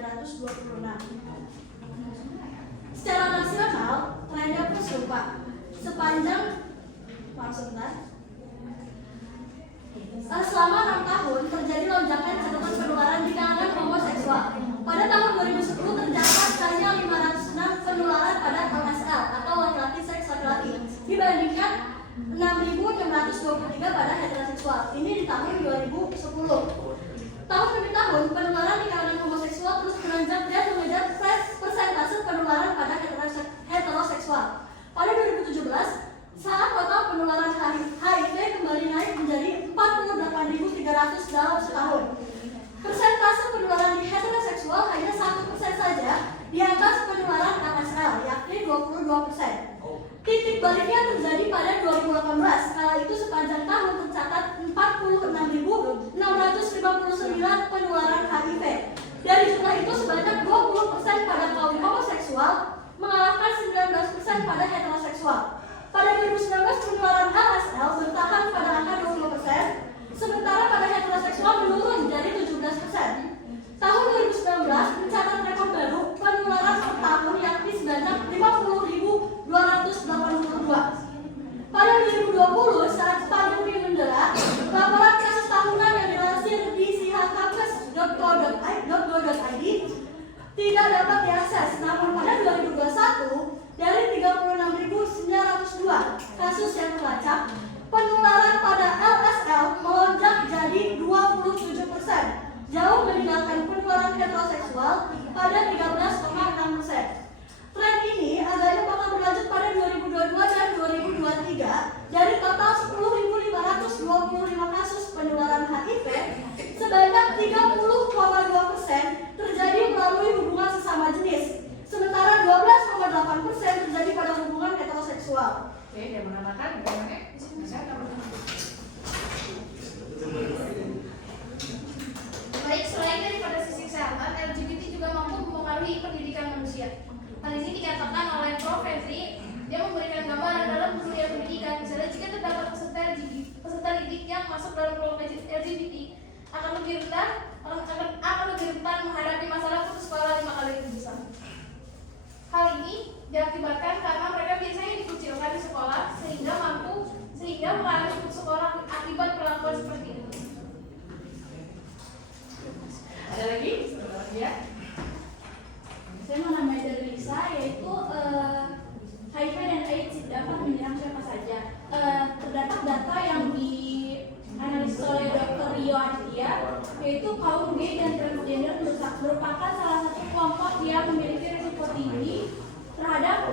Secara nasional, trennya pun serupa. Selama 6 tahun terjadi lonjakan catatan penularan di kalangan homoseksual. Pada tahun 2010 tercatat hanya 506 penularan pada LSL atau laki-laki seks laki-laki dibandingkan 6.623 pada heteroseksual. Ini di tahun 2010. Tahun demi tahun penularan di kalangan homoseksual terus menanjak dan mengejar persentase penularan pada heteroseksual. Pada 2017, saat total penularan HIV kembali naik menjadi 48.300 dalam setahun. Persentase penularan di heteroseksual hanya 1% saja di atas penularan LSL, yakni 22%. Titik baliknya terjadi pada 2018, kala itu sepanjang tahun tercatat 46.659 penularan HIV. Dari jumlah itu sebanyak 20% pada kaum homoseksual, mengalahkan 19% pada heteroseksual. Pada 2019 penularan LSL bertahan pada angka 20%, sementara pada heteroseksual menurun jadi 17%. Tahun 2019 mencatat rekor baru penularan per tahun yakni sebanyak 50.282. Pada 2020 saat pandemi mendera, laporan kasus tahunan yang dilansir di sihalkapkes.go.id tidak dapat diakses. Namun pada 2021 dari 36.902 kasus yang terlacak, penularan pada LSL melonjak jadi 27%. Jauh meninggalkan penularan heteroseksual pada 13,6%. Tren ini agaknya bakal berlanjut pada 2022 dan 2023. Dari total 10.525 kasus penularan HIV, sebanyak 30,2% terjadi melalui hubungan sesama jenis, sementara 12,8% terjadi pada hubungan heteroseksual. Oke, dia menambahkan bagaimana? Baik, selain daripada sisi kesehatan, LGBT juga mampu mempengaruhi pendidikan manusia. Hal ini dikatakan oleh Prof. Henry. Dia memberikan gambaran dalam dunia pendidikan. Misalnya, jika terdapat peserta didik yang masuk dalam kelompok LGBT akan lebih rentan menghadapi masalah putus sekolah 5 kali lebih besar. Hal ini diakibatkan karena mereka biasanya dikucilkan di sekolah sehingga mengalami putus sekolah akibat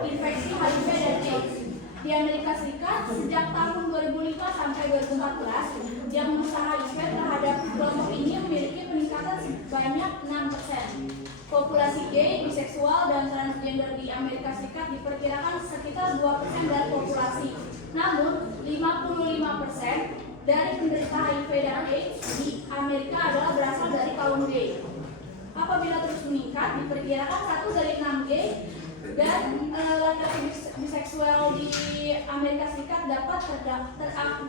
infeksi HIV dan AIDS. Di Amerika Serikat, sejak tahun 2005 sampai 2014, diagnosa HIV terhadap kelompok ini memiliki peningkatan sebanyak 6%. Populasi gay, biseksual, dan transgender di Amerika Serikat diperkirakan sekitar 2% dari populasi. Namun, 55% dari penderita HIV dan AIDS di Amerika adalah berasal dari kaum gay. Apabila terus meningkat, diperkirakan 1 dari 6 gay dan laki-laki biseksual di Amerika Serikat dapat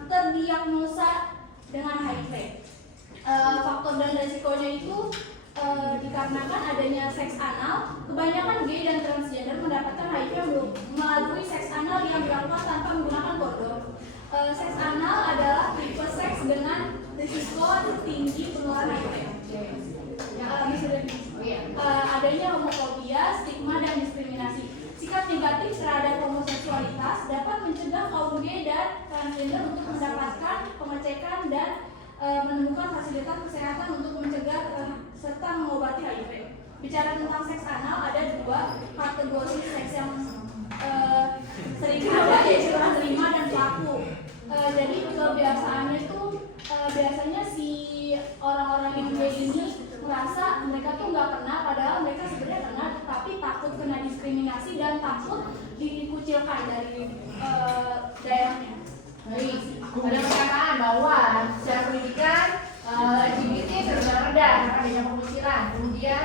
terdiagnosa dengan HIV. Faktor dan resikonya itu dikarenakan adanya seks anal. Kebanyakan gay dan transgender mendapatkan HIV melalui seks anal yang dilakukan tanpa menggunakan kondom. Seks anal adalah tipe seks dengan risiko tinggi penularan HIV. Adanya homofobia, stigma, dan diskriminasi. Sikap negatif terhadap homoseksualitas dapat mencegah kaum gay dan transgender untuk mendapatkan pengecekan dan menemukan fasilitas kesehatan untuk mencegah serta mengobati HIV. Bicara tentang seks anal, ada 2 kategori seks yang sering ada, yaitu penerima dan pelaku. Jadi kebiasaannya itu biasanya si orang-orang yang gay ini merasa mereka tuh nggak kena, padahal mereka sebenarnya kena, tapi takut kena diskriminasi dan takut dikucilkan dari daerahnya. Baik, ada pernyataan bahwa secara pendidikan LGBT terbilang rendah karena adanya pengusiran. Kemudian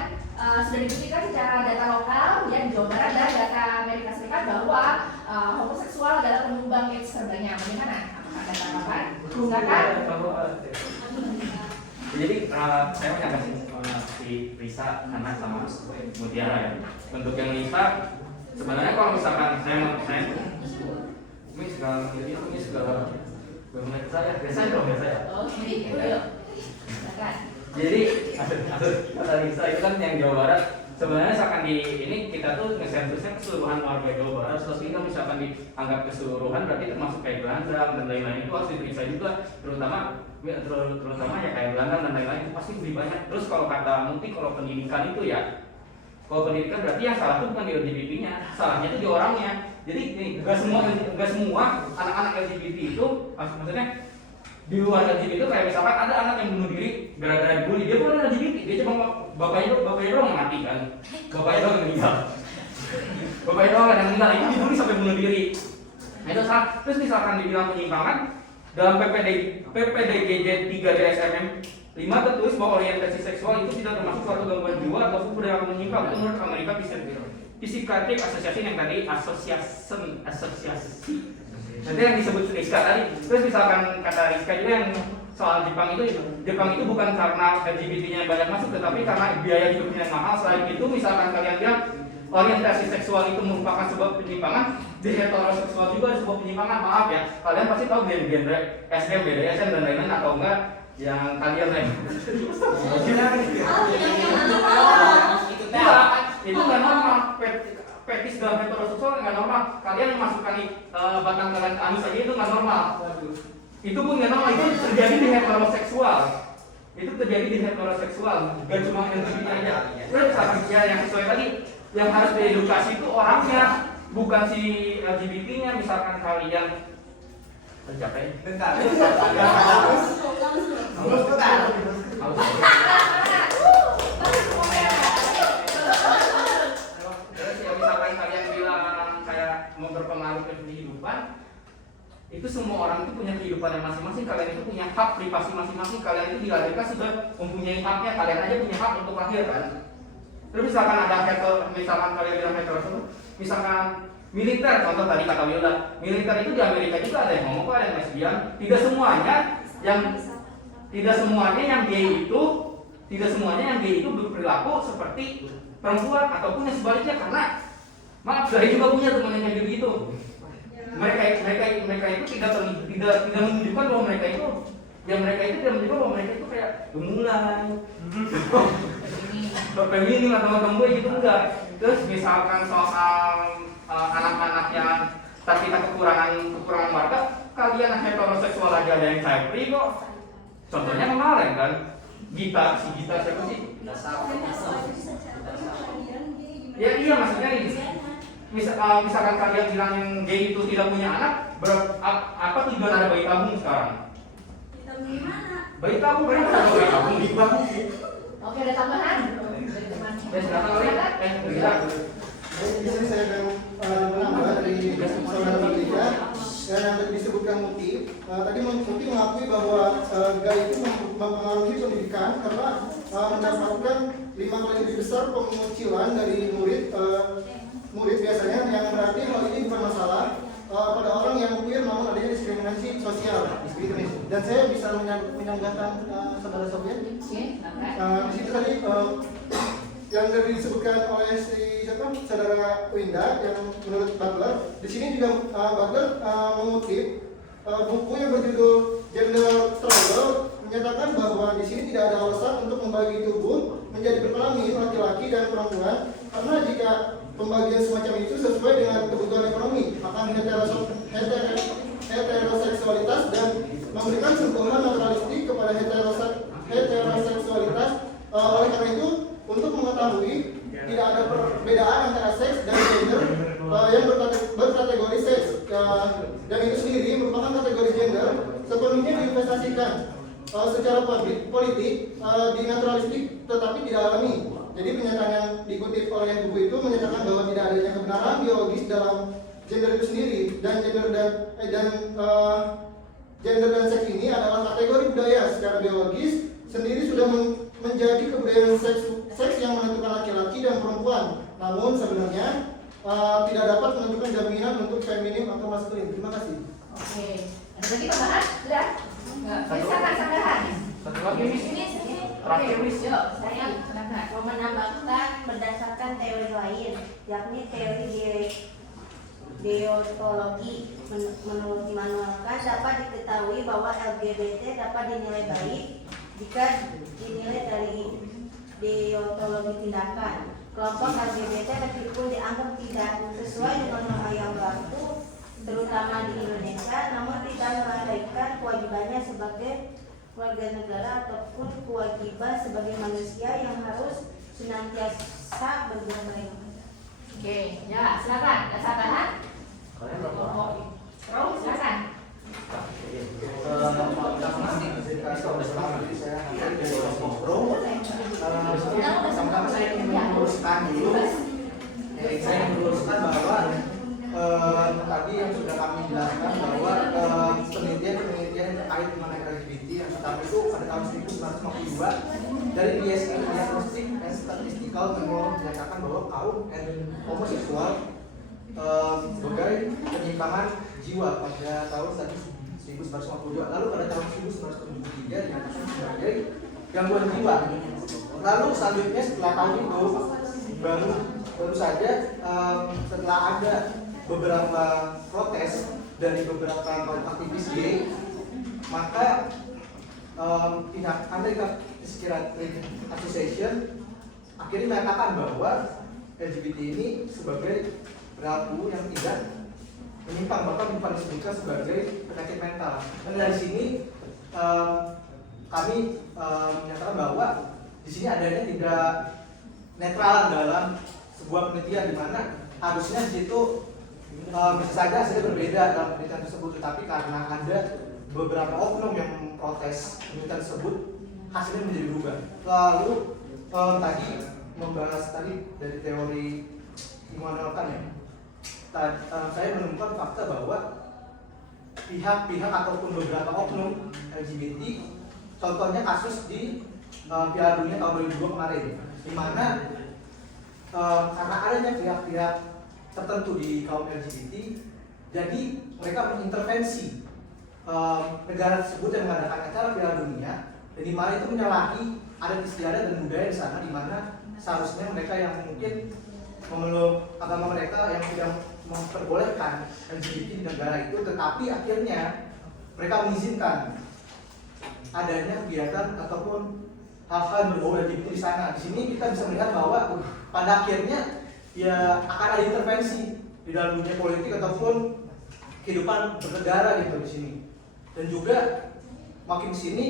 sudah dibuktikan secara data lokal ya di Jawa Barat dan data Amerika Serikat bahwa homoseksual adalah penyumbang AIDS terbanyak. Bagaimana? Apakah ada tanggapan? Silakan. Jadi saya mau nyangka si Risa, Hana, sama Mutiara ya. Untuk yang Risa, sebenarnya kalau misalkan saya ini segala bangunan saya, biasa dong biasa ya. Oke, yuk. Silakan. Jadi kata Risa itu kan yang Jawa Barat. Sebenarnya misalkan di ini kita tuh ngesensusnya keseluruhan warga Jawa Barat. Terus ini misalkan dianggap keseluruhan berarti termasuk kayak Belanda dan lain-lain itu harus diperiksa juga, terutama ya kayak Belanda dan lain-lain itu pasti lebih banyak. Terus kalau kata Muti, kalau pendidikan itu ya, kalau pendidikan berarti yang salah itu bukan di LGBT-nya, salahnya itu di orangnya. Jadi nggak semua anak-anak LGBT itu maksudnya di luar LGBT itu kayak misalkan ada anak yang bunuh diri gara-gara dibully, dia bukan LGBT, dia cuma bapaknya doang yang mati kan, bapaknya doang yang meninggal, bapaknya doang yang meninggal itu dibully sampai bunuh diri. Nah itu salah. Terus misalkan dibilang penyimpangan dalam PPDGJ 3 DSM 5 tertulis bahwa orientasi seksual itu tidak termasuk suatu gangguan jiwa ataupun perilaku menyimpang. Itu menurut Amerika Psychiatric Association yang tadi asosiasi. Nanti yang disebut Rizka tadi. Terus misalkan kata Rizka juga yang soal Jepang itu bukan karena LGBT-nya banyak masuk, tetapi karena biaya hidupnya yang mahal. Selain itu misalkan kalian bilang orientasi seksual itu merupakan sebuah penyimpangan, di heteroseksual juga ada sebuah penyimpangan. Maaf ya, kalian pasti tahu genre SM, BDSM dan lain-lain atau enggak yang kalian lain. Itu nggak normal. Fetis dalam heteroseksual nggak normal. Kalian yang masukkan batang kalian ke anus aja itu nggak normal. Itu pun nggak normal. Itu terjadi di heteroseksual. Gak cuma LGBT aja. Terus ya yang sesuai tadi, yang harus diedukasi itu orangnya, bukan si LGBT-nya. Misalkan kalian tercapai. Bentar. Terus ya misalkan kalian bilang kayak mau berpengaruh ke kehidupan, itu semua orang itu punya kehidupan yang masing-masing. Kalian itu punya hak privasi masing-masing. Kalian itu dilahirkan sudah mempunyai haknya. Kalian aja punya hak untuk lahir kan. Terus misalkan ada misalkan kalian bilang heteroseksual, misalkan militer, contoh tadi kata Wilda, militer itu di Amerika juga ada yang homo, ada yang lesbian. Tidak semuanya yang gay itu berperilaku seperti perempuan ataupun yang sebaliknya, karena maaf saya juga punya teman yang kayak gitu. Mereka itu tidak menunjukkan bahwa mereka itu kayak gemulan, feminim atau tomboy gitu enggak. Terus misalkan soal anak-anak yang tapi kita kekurangan warga, kalian heteroseksual aja ada yang child free kok. Contohnya kemarin kan, Gita siapa sih? Ya iya maksudnya ini. misalkan kalian bilang yang gay itu tidak punya anak, apa tujuan ada bayi tabung sekarang? Kita gimana? Bayi tabung, kenapa ada bayi tabung? Oke, ada tambahan? Dari teman. Silakan Lori. Silakan. Di sini saya akan menambah dari saudara bertiga yang tadi disebutkan Muti. Tadi Muti mengakui bahwa gay itu mempengaruhi pendidikan karena mendapatkan 5 kali lebih besar pengucilan dari murid biasanya, yang berarti hal ini bukan masalah pada orang yang queer namun adanya diskriminasi sosial. Dan saya bisa menyanggahkan saudara Sofian. Oke, Di situ tadi yang tadi disebutkan oleh saudara Winda yang menurut Butler, di sini juga Butler mengutip buku yang berjudul Gender Struggle, menyatakan bahwa di sini tidak ada alasan untuk membagi tubuh menjadi berkelamin laki-laki dan perempuan, karena jika pembagian semacam itu sesuai dengan kebutuhan ekonomi, akan heteroseksualitas dan memberikan sentuhan naturalistik kepada heteroseksualitas. Oleh karena itu, untuk mengetahui tidak ada perbedaan antara seks dan gender yang berkategori seks, dan itu sendiri merupakan kategori gender, sepenuhnya diinvestasikan secara politik di naturalistik tetapi tidak alami. Jadi pernyataan yang dikutip oleh buku itu menyatakan bahwa tidak adanya kebenaran biologis dalam gender itu sendiri, dan gender dan seks ini adalah kategori budaya secara biologis sendiri sudah menjadi kebudayaan seks yang menentukan laki-laki dan perempuan. Namun sebenarnya tidak dapat menentukan jaminan untuk feminim atau maskulin. Terima kasih. Oke. Ada lagi tambahan? Sudah? Enggak. Silakan tambahan. Satu lagi Miss. Oke, Miss. Yuk, Saya silakan. mau menambahkan berdasarkan teori lain, yakni teori deontologi. Menurut Immanuel Kant dapat diketahui bahwa LGBT dapat dinilai baik jika dinilai dari deontologi tindakan. Kelompok LGBT meskipun dianggap tidak sesuai dengan norma yang berlaku, terutama di Indonesia, namun tidak mengabaikan kewajibannya sebagai warga negara ataupun kewajiban sebagai manusia yang harus senantiasa berdamai. Oke, ya silakan. Ada tambahan? Terus silakan. Sama-sama saya ingin meluruskan dulu. Saya meluruskan bahwa tadi yang sudah kami jelaskan bahwa penelitian terkait mengenai LGBT yang pertama itu pada tahun 1952 dari DSM Diagnostic and Statistical Memo menyatakan bahwa kaum homoseksual sebagai penyimpangan jiwa pada tahun 1952. Lalu pada tahun 1973 dinyatakan sebagai gangguan jiwa. Lalu selanjutnya setelah tahun itu baru saja setelah ada beberapa protes dari beberapa aktivis gay, maka pihak American Psychiatric Association akhirnya menyatakan bahwa LGBT ini sebagai perilaku yang tidak menyimpang, bahkan bukan disebutkan sebagai penyakit mental. Dan dari sini kami menyatakan bahwa di sini adanya tidak netralan dalam sebuah penelitian, di mana harusnya di situ bisa saja hasilnya berbeda dalam penelitian tersebut, tetapi karena ada beberapa oknum yang memprotes penelitian tersebut, hasilnya menjadi berubah. Lalu tadi membahas dari teori Immanuel Kant ya. Saya menemukan fakta bahwa pihak-pihak ataupun beberapa oknum LGBT, contohnya kasus di Piala Dunia tahun 2002 kemarin, di mana karena adanya pihak-pihak tertentu di kaum LGBT, jadi mereka mengintervensi negara tersebut yang mengadakan acara Piala Dunia, dan di mana itu menyalahi adat istiadat dan budaya di sana, di mana seharusnya mereka yang mungkin memeluk agama mereka yang tidak memperbolehkan LGBT di negara itu, tetapi akhirnya mereka mengizinkan adanya kegiatan ataupun hal-hal berbau LGBT di sana. Di sini kita bisa melihat bahwa pada akhirnya ya akan ada intervensi di dalam dunia politik ataupun kehidupan bernegara gitu di sini. Dan juga makin di sini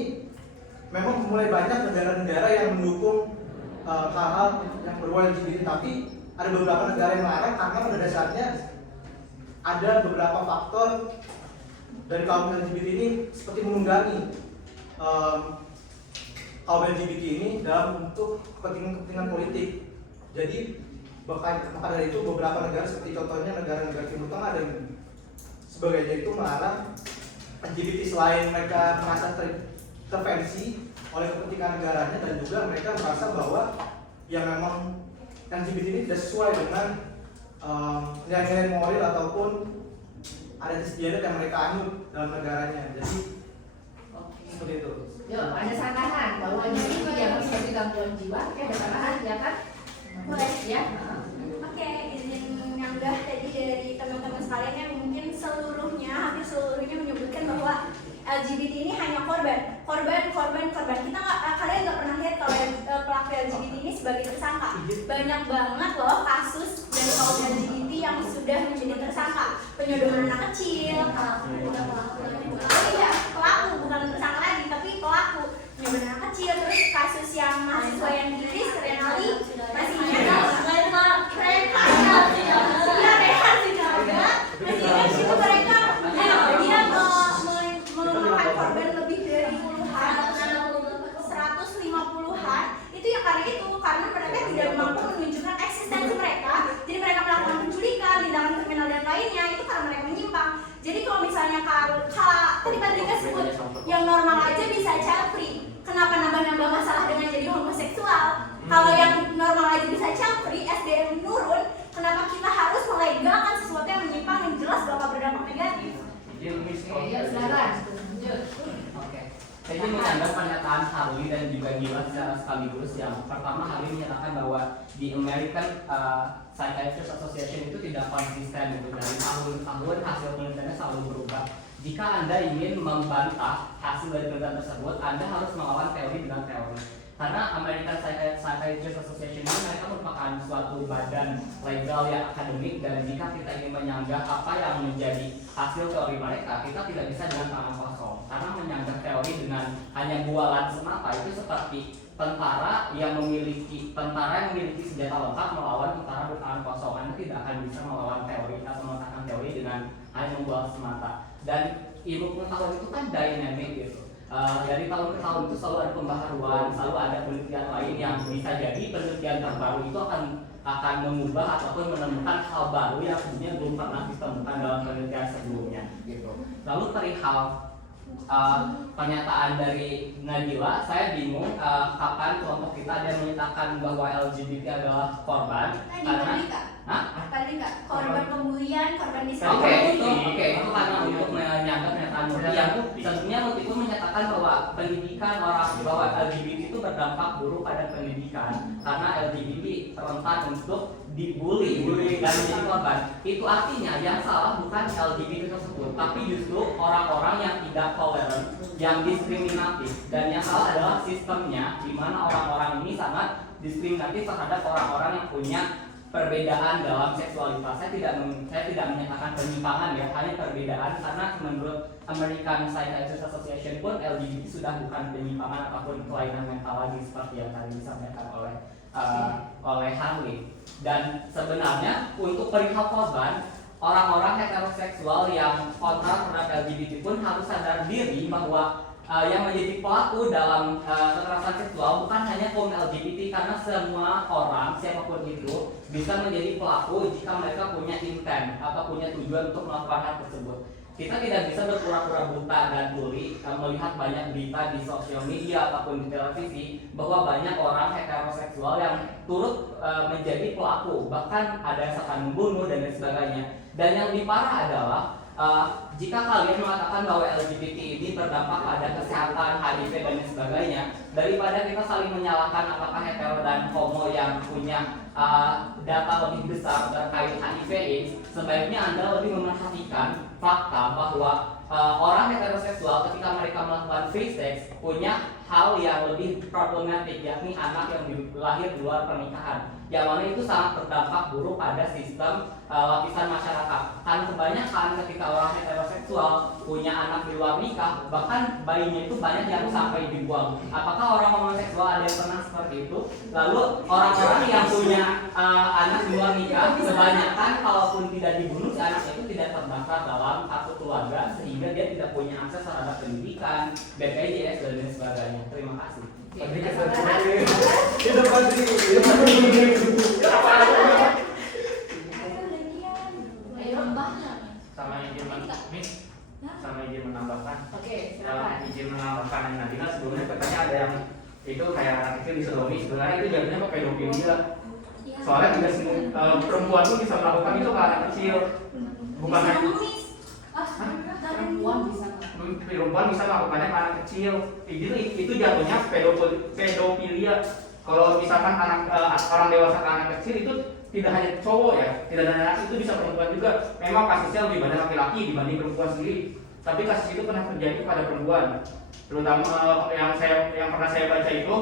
memang mulai banyak negara-negara yang mendukung hal-hal yang berbau LGBT, tapi ada beberapa negara yang melarang karena pada dasarnya ada beberapa faktor dari kaum LGBT ini seperti menunggangi kaum LGBT ini dalam untuk kepentingan politik. Jadi maka dari itu beberapa negara seperti contohnya negara-negara Timur Tengah dan sebagainya itu melarang LGBT selain mereka merasa tervensi oleh kepentingan negaranya, dan juga mereka merasa bahwa yang memang LGBT ini tidak sesuai dengan nilai-nilai moral ataupun adat istiadat yang mereka anut dalam negaranya. Jadi seperti itu. Yo, ada sanggahan bahwa ini yang menjadi gangguan jiwa, oke, ada sanggahan ya kan? Boleh. Ya. Oke, izin menyanggah tadi dari teman-teman sekalian yang mungkin hampir seluruhnya menyebutkan bahwa LGBT ini hanya korban. Kita kalian nggak pernah lihat kalau pelaku LGBT ini sebagai tersangka. Banyak banget loh kasus dari kaum LGBT yang sudah menjadi tersangka. Penyodoran anak kecil, pelaku bukan tersangka lagi, tapi pelaku penyodoran anak kecil. Terus kasus yang mahasiswa yang kritis, Renali masih ingat dia memakan korban lebih dari puluhan, 150-an. Itu ya karena mereka tidak mampu menunjukkan eksistensi mereka. Jadi mereka melakukan penculikan, tindakan kriminal dan lainnya itu karena mereka menyimpang. Jadi kalau misalnya kalau tadi Padrika sebut yang normal aja bisa child free, kenapa nambah-nambah masalah dengan jadi homoseksual? Kalau yang normal aja bisa child free, SDM menurun, kenapa kita harus melegalkan sesuatu yang menyimpang yang jelas bakal berdampak negatif? Iya, silakan. Oke. Saya ingin menyanggah pernyataan Harley dan juga Gila secara sekaligus. Yang pertama, Harley menyatakan bahwa di American Psychiatrist Association itu tidak konsisten gitu. Dari tahun ke tahun hasil penelitiannya selalu berubah. Jika Anda ingin membantah hasil dari penelitian tersebut, Anda harus melawan teori dengan teori. Karena American Psychiatrist Association ini mereka merupakan suatu badan legal yang akademik, dan jika kita ingin menyanggah apa yang menjadi hasil teori mereka, kita tidak bisa dengan tangan kosong. Karena menyanggah teori dengan hanya bualan semata itu seperti tentara yang memiliki senjata lengkap melawan tentara bertangan kosong. Anda tidak akan bisa melawan teori atau meletakkan teori dengan hanya membual semata. Dan ilmu pengetahuan itu kan dynamic gitu. Dari tahun ke tahun itu selalu ada pembaharuan, selalu ada penelitian lain yang bisa jadi penelitian terbaru itu akan mengubah ataupun menemukan hal baru yang sebelumnya belum pernah ditemukan dalam penelitian sebelumnya gitu. Lalu perihal pernyataan dari Nadila, saya bingung kapan kelompok kita ada yang menyatakan bahwa LGBT adalah korban. Padrika, korban pembulian, korban diskriminasi. Oke, itu karena untuk menyanggah pernyataan Muti yang tentunya Muti itu menyatakan bahwa pendidikan bahwa LGBT itu berdampak buruk pada pendidikan karena LGBT rentan untuk dibully dan menjadi korban. Itu artinya yang salah bukan LGBT tersebut, tapi justru orang-orang yang tidak toleran, yang diskriminatif, dan yang salah adalah sistemnya, di mana orang-orang ini sangat diskriminatif terhadap orang-orang yang punya perbedaan dalam seksualitas. Saya tidak menyatakan penyimpangan ya, hanya perbedaan, karena menurut American Psychiatrist Association pun LGBT sudah bukan penyimpangan ataupun kelainan mental lagi seperti yang tadi disampaikan oleh Harley. Dan sebenarnya untuk perihal korban, orang-orang heteroseksual yang kontra terhadap LGBT pun harus sadar diri bahwa yang menjadi pelaku dalam kekerasan seksual bukan hanya kaum LGBT, karena semua orang, siapapun itu, bisa menjadi pelaku jika mereka punya intent atau punya tujuan untuk melakukan hal tersebut. Kita tidak bisa berpura-pura buta dan tuli melihat banyak berita di sosial media ataupun di televisi bahwa banyak orang heteroseksual yang turut menjadi pelaku, bahkan ada yang akan membunuh dan lain sebagainya. Dan yang lebih parah adalah jika kalian mengatakan bahwa LGBT ini berdampak pada kesehatan, HIV dan lain sebagainya, daripada kita saling menyalahkan apakah hetero dan homo yang punya data lebih besar terkait HIV/AIDS, sebaiknya Anda lebih memerhatikan fakta bahwa orang heteroseksual ketika mereka melakukan free sex punya hal yang lebih problematik, yakni anak yang lahir di luar pernikahan, yang mana itu sangat berdampak buruk pada sistem lapisan masyarakat. Karena kebanyakan ketika orang heteroseksual punya anak di luar nikah, bahkan bayinya itu banyak yang sampai dibuang. Apakah orang homoseksual ada yang pernah seperti itu? Lalu orang-orang yang punya anak di luar nikah, kebanyakan kalaupun tidak dibunuh, si anaknya itu tidak terdaftar dalam satu keluarga, sehingga dia tidak punya akses terhadap pendidikan, BPJS dan lain sebagainya. Terima kasih. Sama izin menambahkan. Oke, silakan. Izin menambahkan yang nanti kan sebelumnya katanya ada yang itu kayak anak kecil disodomi, sebenarnya itu jatuhnya ke pedofilia. Soalnya tidak semua perempuan pun bisa melakukan itu ke anak kecil, bukan hanya perempuan bisa melakukannya ke anak kecil. Itu jatuhnya pedofilia. Kalau misalkan orang dewasa ke anak kecil itu tidak hanya cowok ya, tidak hanya itu bisa perempuan juga. Memang kasusnya lebih banyak laki-laki dibanding perempuan sendiri. Tapi kasus itu pernah terjadi pada perempuan. Terutama yang pernah saya baca itu,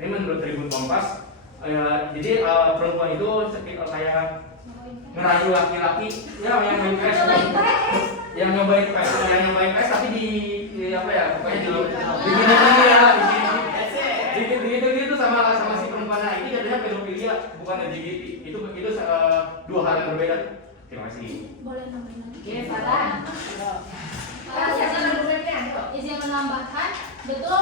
ini menurut Tribun Kompas. Jadi perempuan itu kayak merayu laki-laki, ya yang main pes, yang nyobain pes, tapi di apa ya, pokoknya di gitu sama si perempuan. Nah, ini jadinya pedofilia, bukan LGBT. Itu dua hal yang berbeda. Terima kasih. Boleh nambah. Oke, Farah. Izin menambahkan, betul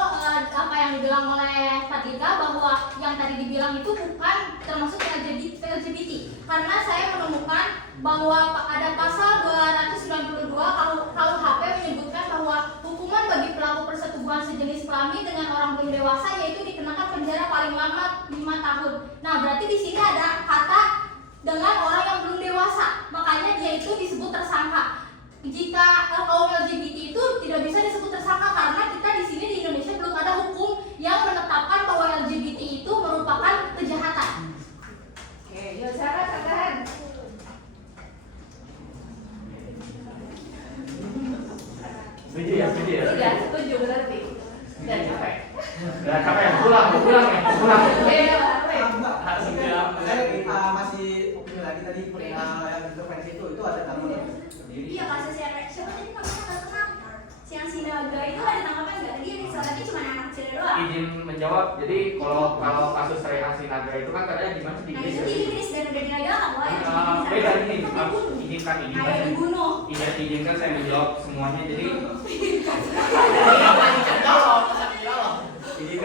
apa yang dibilang oleh Fatika bahwa yang tadi dibilang itu bukan termasuk LGBT. Karena saya menemukan bahwa ada pasal 292 KUHP menyebutkan bahwa hukuman bagi pelaku persetubuhan sejenis kelamin dengan orang belum dewasa yaitu dikenakan penjara paling lama 5 tahun. Nah, berarti di sini ada kata dengan orang yang belum dewasa, makanya dia itu disebut tersangka. Jika kaum LGBT itu tidak bisa disebut tersangka karena kita di sini di Indonesia belum ada hukum yang menetapkan bahwa LGBT itu merupakan kejahatan. Oke, yuk Sarah tambahan. Setuju ya. Udah, setuju berarti. Udah capek. Udah capek ya, pulang. Saya masih opini lagi tadi yang intervensi itu ada tanggapan sendiri. Iya, kasus yang siapa tadi namanya nggak kenal. Yang Sinaga itu ada tanggapan nggak? Tadi yang disorotnya cuma anak kecil doang. Izin menjawab. Jadi kalau kasus Rehan Sinaga itu kan katanya gimana di Nah Inggris? itu di Inggris dan udah dilegalkan loh ya. Beda ini, izinkan Ada dibunuh. izinkan saya menjawab semuanya. Jadi izinkan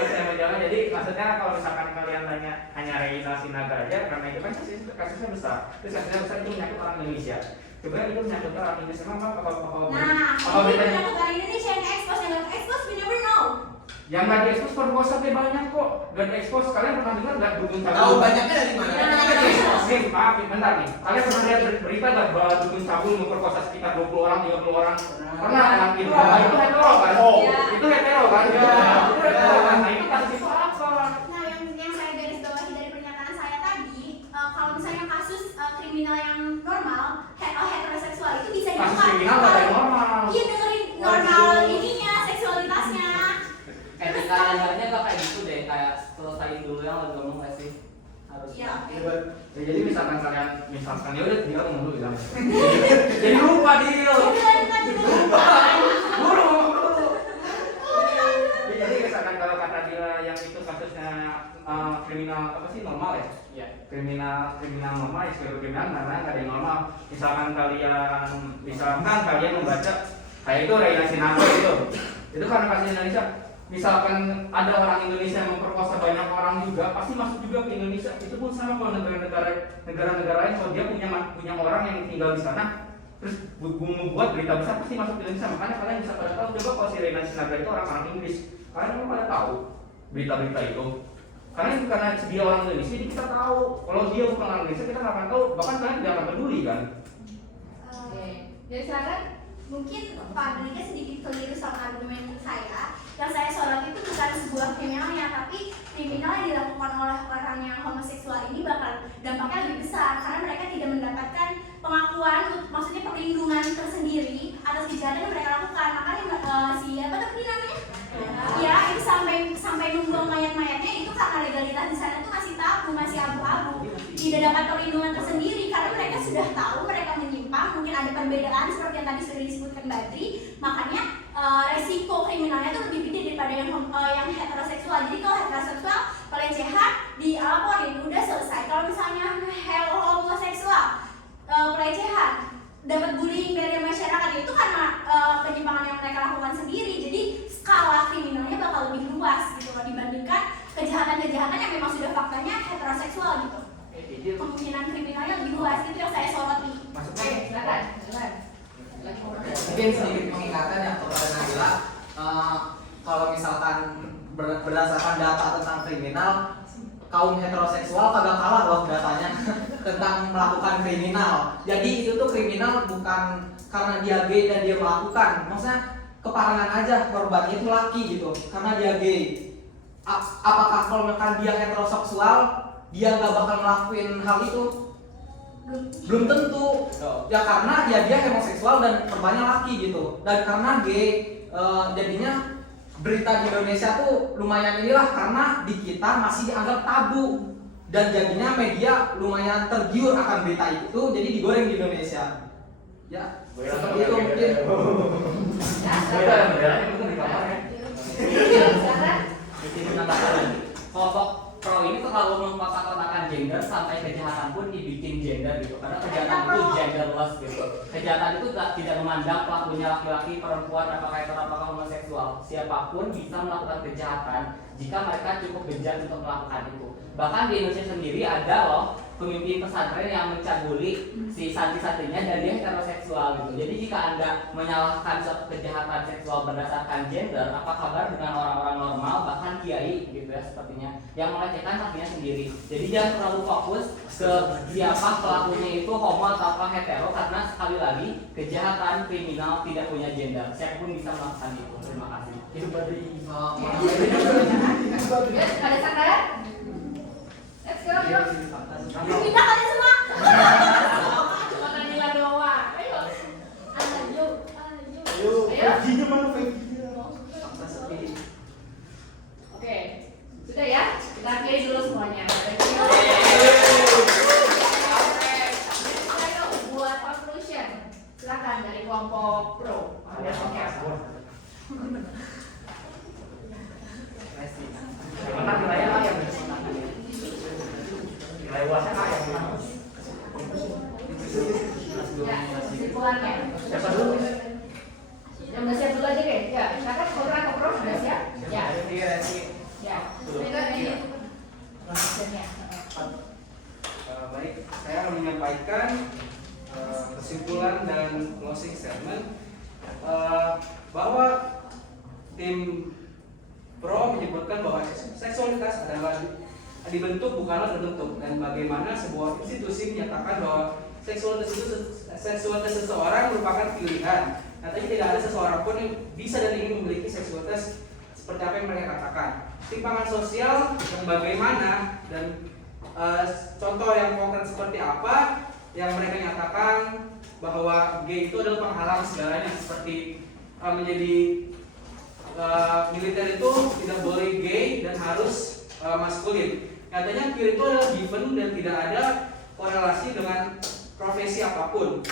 saya menjawab. Jadi maksudnya kalau misalkan kalian tanya hanya Reina Sinaga aja, karena itu kan kasusnya besar. Terus kasusnya besar itu menyangkut orang Indonesia. Sebenarnya itu menyangkut orang Indonesia. Memang Nah, itu menyangkut orang Indonesia yang expose, yang nggak expose, we never know. yang nggak diekspos perkosa banyak kok. Gak diekspos, kalian pernah dengar nggak dukun cabul? Tahu banyaknya dari mana? Nih, maaf, bentar nih. Kalian pernah lihat berita nggak bahwa dukun cabul memperkosa sekitar 20 orang, 30 orang? Pernah kan? Itu apa? Itu hetero kan? Itu hetero kan? Itu hetero kan? Nah, itu kasus itu apa? Nah, yang saya garis bawahi dari pernyataan saya tadi, kalau misalnya kasus kriminal yang normal, heteroseksual itu bisa Kasus dibuka. kriminal nggak ada yang normal. Iya, dengerin normal ininya, seksualitasnya. Etika ajarnya nggak kayak gitu deh, kayak selesaiin dulu yang lagi ngomong nggak sih? Harus. Iya. Ya, jadi misalkan ya udah dia ngomong dulu bilang. Jadi lupa dia. Buru. Jadi misalkan kalau kata dia yang itu kasusnya kriminal apa sih normal ya? Iya. Kriminal normal ya, kriminal karena nggak ada yang normal. Misalkan kalian membaca kayak itu Reina Sinaga itu karena kasus Indonesia. Misalkan ada orang Indonesia yang memperkosa banyak orang juga, pasti masuk juga ke Indonesia. Itu pun sama kalau negara-negara lain, kalau dia punya orang yang tinggal di sana, terus membuat berita besar pasti masuk ke Indonesia. Makanya kalian bisa pada tahu, coba kalau si Reina Sinaga itu orang Inggris, kalian memang pada tahu berita-berita itu. Karena dia orang Indonesia, jadi kita tahu. Kalau dia bukan orang Indonesia, kita nggak akan tahu. Bahkan kalian tidak akan peduli kan? Oke. Jadi silakan. Mungkin Pak Andika sedikit keliru sama argumen saya. Yang saya sorot itu bukan sebuah kriminalnya, tapi kriminal yang dilakukan oleh orang yang homoseksual ini bakal dampaknya lebih besar karena mereka tidak mendapatkan pengakuan, maksudnya perlindungan tersendiri atas kejahatan yang mereka lakukan. Makanya siapa tadi namanya? Ya, itu sampai membuang mayat-mayatnya itu karena legalitas di sana itu masih tabu. tahun masih abu-abu, tidak dapat perlindungan tersendiri karena mereka sudah tahu mereka menyimpang, mungkin ada perbedaan seperti yang tadi sudah disebutkan Badri, makanya resiko kriminalnya itu lebih gede daripada yang heteroseksual. Jadi kalau heteroseksual pelecehan dilaporin udah selesai. Kalau misalnya homoseksual pelecehan dapat bullying dari masyarakat itu karena penyimpangan yang mereka lakukan sendiri. Jadi skala kriminalnya bakal lebih luas gitu loh dibandingkan kejahatan-kejahatan yang memang sudah faktanya heteroseksual gitu. Kemungkinan kriminalnya lebih luas, itu yang saya soroti. Silakan. Mungkin sedikit mengingatkan yang kepada Nabila, kalau misalkan berdasarkan data tentang kriminal, kaum heteroseksual kagak kalah loh datanya tentang melakukan kriminal. Jadi itu tuh kriminal bukan karena dia gay dan dia melakukan, maksudnya keparangan aja korbannya itu laki gitu, karena dia gay. Apakah kalau misalkan dia heteroseksual dia gak bakal ngelakuin hal itu? Belum tentu. Ya karena dia homoseksual dan korbannya laki gitu. Dan karena gay jadinya berita di Indonesia tuh lumayan inilah karena di kita masih dianggap tabu dan jadinya media lumayan tergiur akan berita itu, jadi digoreng di Indonesia. Ya, seperti itu mungkin. Kelompok pro ini terlalu mengkotak-kotakan gender sampai kejahatan pun dibikin gender gitu, karena kejahatan itu genderless gitu. Kejahatan itu tidak memandang pelakunya laki-laki, perempuan, apakah homoseksual. Siapapun bisa melakukan kejahatan jika mereka cukup bejat untuk melakukan itu. Bahkan di Indonesia sendiri ada loh pemimpin pesantren yang mencabuli si santri-santrinya dan dia heteroseksual gitu. Jadi jika Anda menyalahkan suatu kejahatan seksual berdasarkan gender, apa kabar dengan orang-orang normal bahkan kiai gitu ya sepertinya yang melecehkan haknya sendiri. Jadi jangan terlalu fokus ke siapa pelakunya itu homo atau hetero, karena sekali lagi kejahatan kriminal tidak punya gender. Siapapun bisa melakukan itu. Terima kasih. Itu berarti Ada sanggahan? Let's go. Pindah kalian semua. Cuma Nabila doang. Ayo. ayo, gajinya mana gajinya? Oke. Sudah ya? Kita pilih dulu semuanya. Ayo buat conclusion. Silakan dari kelompok pro. Ya, kesimpulannya. Siapa dulu? Yang udah siap dulu aja deh. Ya, silakan kontra atau pro sudah siap? Ya. Ya. Conclusionnya. Baik, saya akan menyampaikan kesimpulan dan closing statement bahwa tim pro menyebutkan bahwa seksualitas adalah dibentuk bukanlah terbentuk, dan bagaimana sebuah institusi menyatakan bahwa seksualitas seseorang merupakan pilihan. Katanya tidak ada seseorang pun yang bisa dan ingin memiliki seksualitas seperti apa yang mereka katakan. Timpangan sosial yang bagaimana dan contoh yang konkret seperti apa yang mereka nyatakan bahwa gay itu adalah penghalang segalanya, seperti menjadi militer itu tidak boleh gay dan harus maskulin. Katanya queer itu adalah given dan tidak ada korelasi dengan profesi apapun.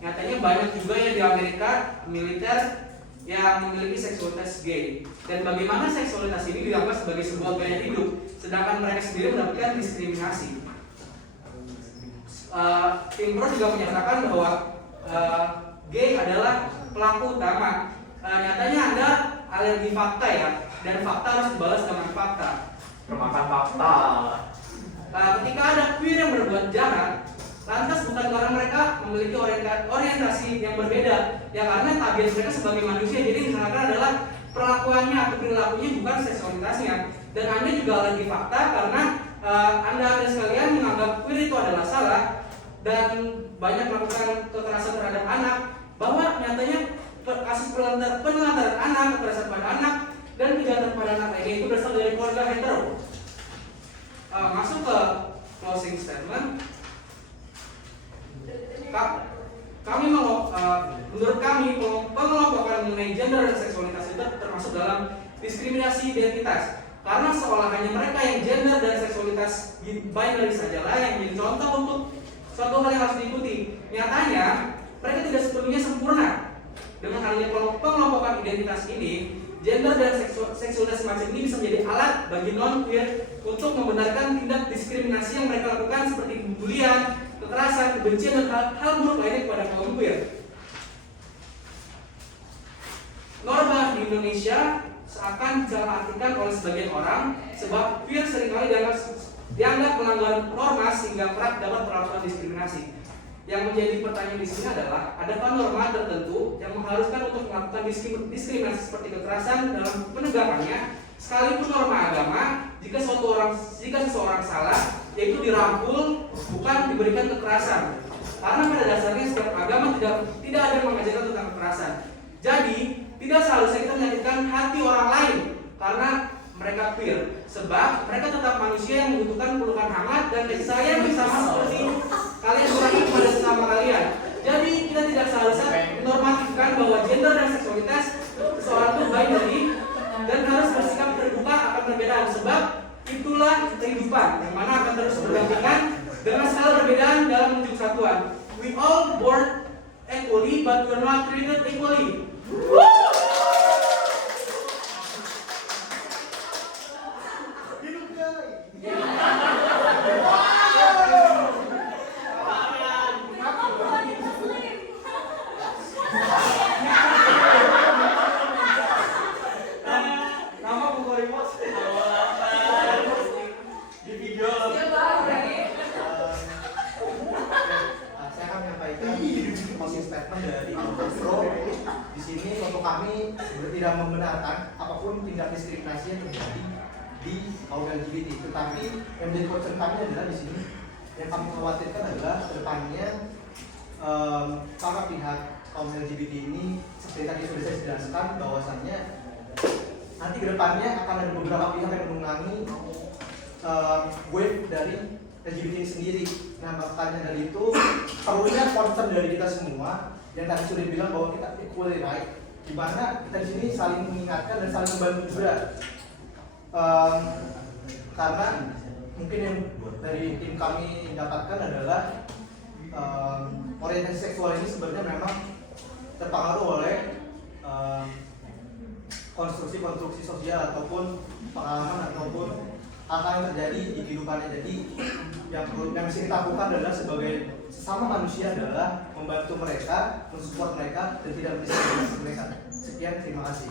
Nyatanya banyak juga yang di Amerika militer yang memiliki seksualitas gay, dan bagaimana seksualitas ini dianggap sebagai sebuah gaya hidup, sedangkan mereka sendiri mendapatkan diskriminasi. Tim pro juga menyatakan bahwa gay adalah pelaku utama. Nyatanya Anda alergi fakta ya, dan fakta harus dibalas dengan fakta. Termakan fakta. Ketika ada queer yang berbuat jahat, lantas bukan karena mereka memiliki orientasi yang berbeda, ya karena tabiat mereka sebagai manusia. Jadi misalkan adalah perlakuannya atau perilakunya bukan seksualitasnya. Dan Anda juga alergi fakta karena Anda sekalian menganggap queer itu adalah salah dan banyak melakukan kekerasan terhadap anak, bahwa nyatanya kasus penelantaran anak, kekerasan pada anak, dan kejahatan pada anak lainnya itu berasal dari keluarga hetero. Masuk ke closing statement. Kami menurut kami pengelompokan mengenai gender dan seksualitas itu termasuk dalam diskriminasi identitas. Karena seolah hanya mereka yang gender dan seksualitas binary sajalah yang menjadi contoh untuk suatu hal yang harus diikuti. Nyatanya, mereka tidak sepenuhnya sempurna. Dengan adanya pengelompokan identitas ini, gender dan seksualitas semacam ini bisa menjadi alat bagi non-queer untuk membenarkan tindak diskriminasi yang mereka lakukan seperti pembulian, kekerasan, kebencian, dan hal buruk lainnya kepada kaum queer. Norma di Indonesia seakan disalahartikan oleh sebagian orang sebab queer seringkali dianggap melanggar norma sehingga kerap dapat perlakuan diskriminasi. Yang menjadi pertanyaan di sini adalah, adakah norma tertentu yang mengharuskan untuk melakukan diskriminasi seperti kekerasan dalam penegakannya, sekalipun norma agama, jika seseorang salah, yaitu dirangkul, bukan diberikan kekerasan. Karena pada dasarnya setiap agama tidak ada yang mengajarkan tentang kekerasan. Jadi, tidak seharusnya kita menyakitkan hati orang lain karena mereka queer, sebab mereka tetap manusia yang membutuhkan pelukan hangat dan kasih sayang bersama seperti kalian berikan kepada sesama kalian. Jadi kita tidak seharusnya menormatifkan bahwa gender dan seksualitas seseorang itu binary dan harus bersikap terbuka akan perbedaan, sebab itulah kehidupan yang mana akan terus berdampingan dengan segala perbedaan dalam menuju kesatuan. We all born equally, but we are not treated equally. Saya akan menyampaikan closing statement dari Pro. Di sini untuk kami sebenarnya tidak membenarkan apapun tindak diskriminasi yang terjadi di kaum LGBT. Tetapi yang menjadi concern kami adalah di sini yang kami khawatirkan adalah kedepannya para pihak kaum LGBT ini seperti tadi sudah saya jelaskan bahwasannya nanti kedepannya akan ada beberapa pihak yang menunggangi wave dari LGBT sendiri. Nah makanya dari itu perlunya concern dari kita semua yang tadi sudah bilang bahwa kita equally right, di mana kita di sini saling mengingatkan dan saling membantu juga. Karena mungkin yang dari tim kami dapatkan adalah orientasi seksual ini sebenarnya memang terpengaruh oleh konstruksi sosial ataupun pengalaman ataupun hal-hal yang terjadi di kehidupannya. Jadi yang bisa kita lakukan adalah sebagai sesama manusia adalah membantu mereka, mensupport mereka dan tidak mendiskriminasi mereka. Sekian, terima kasih.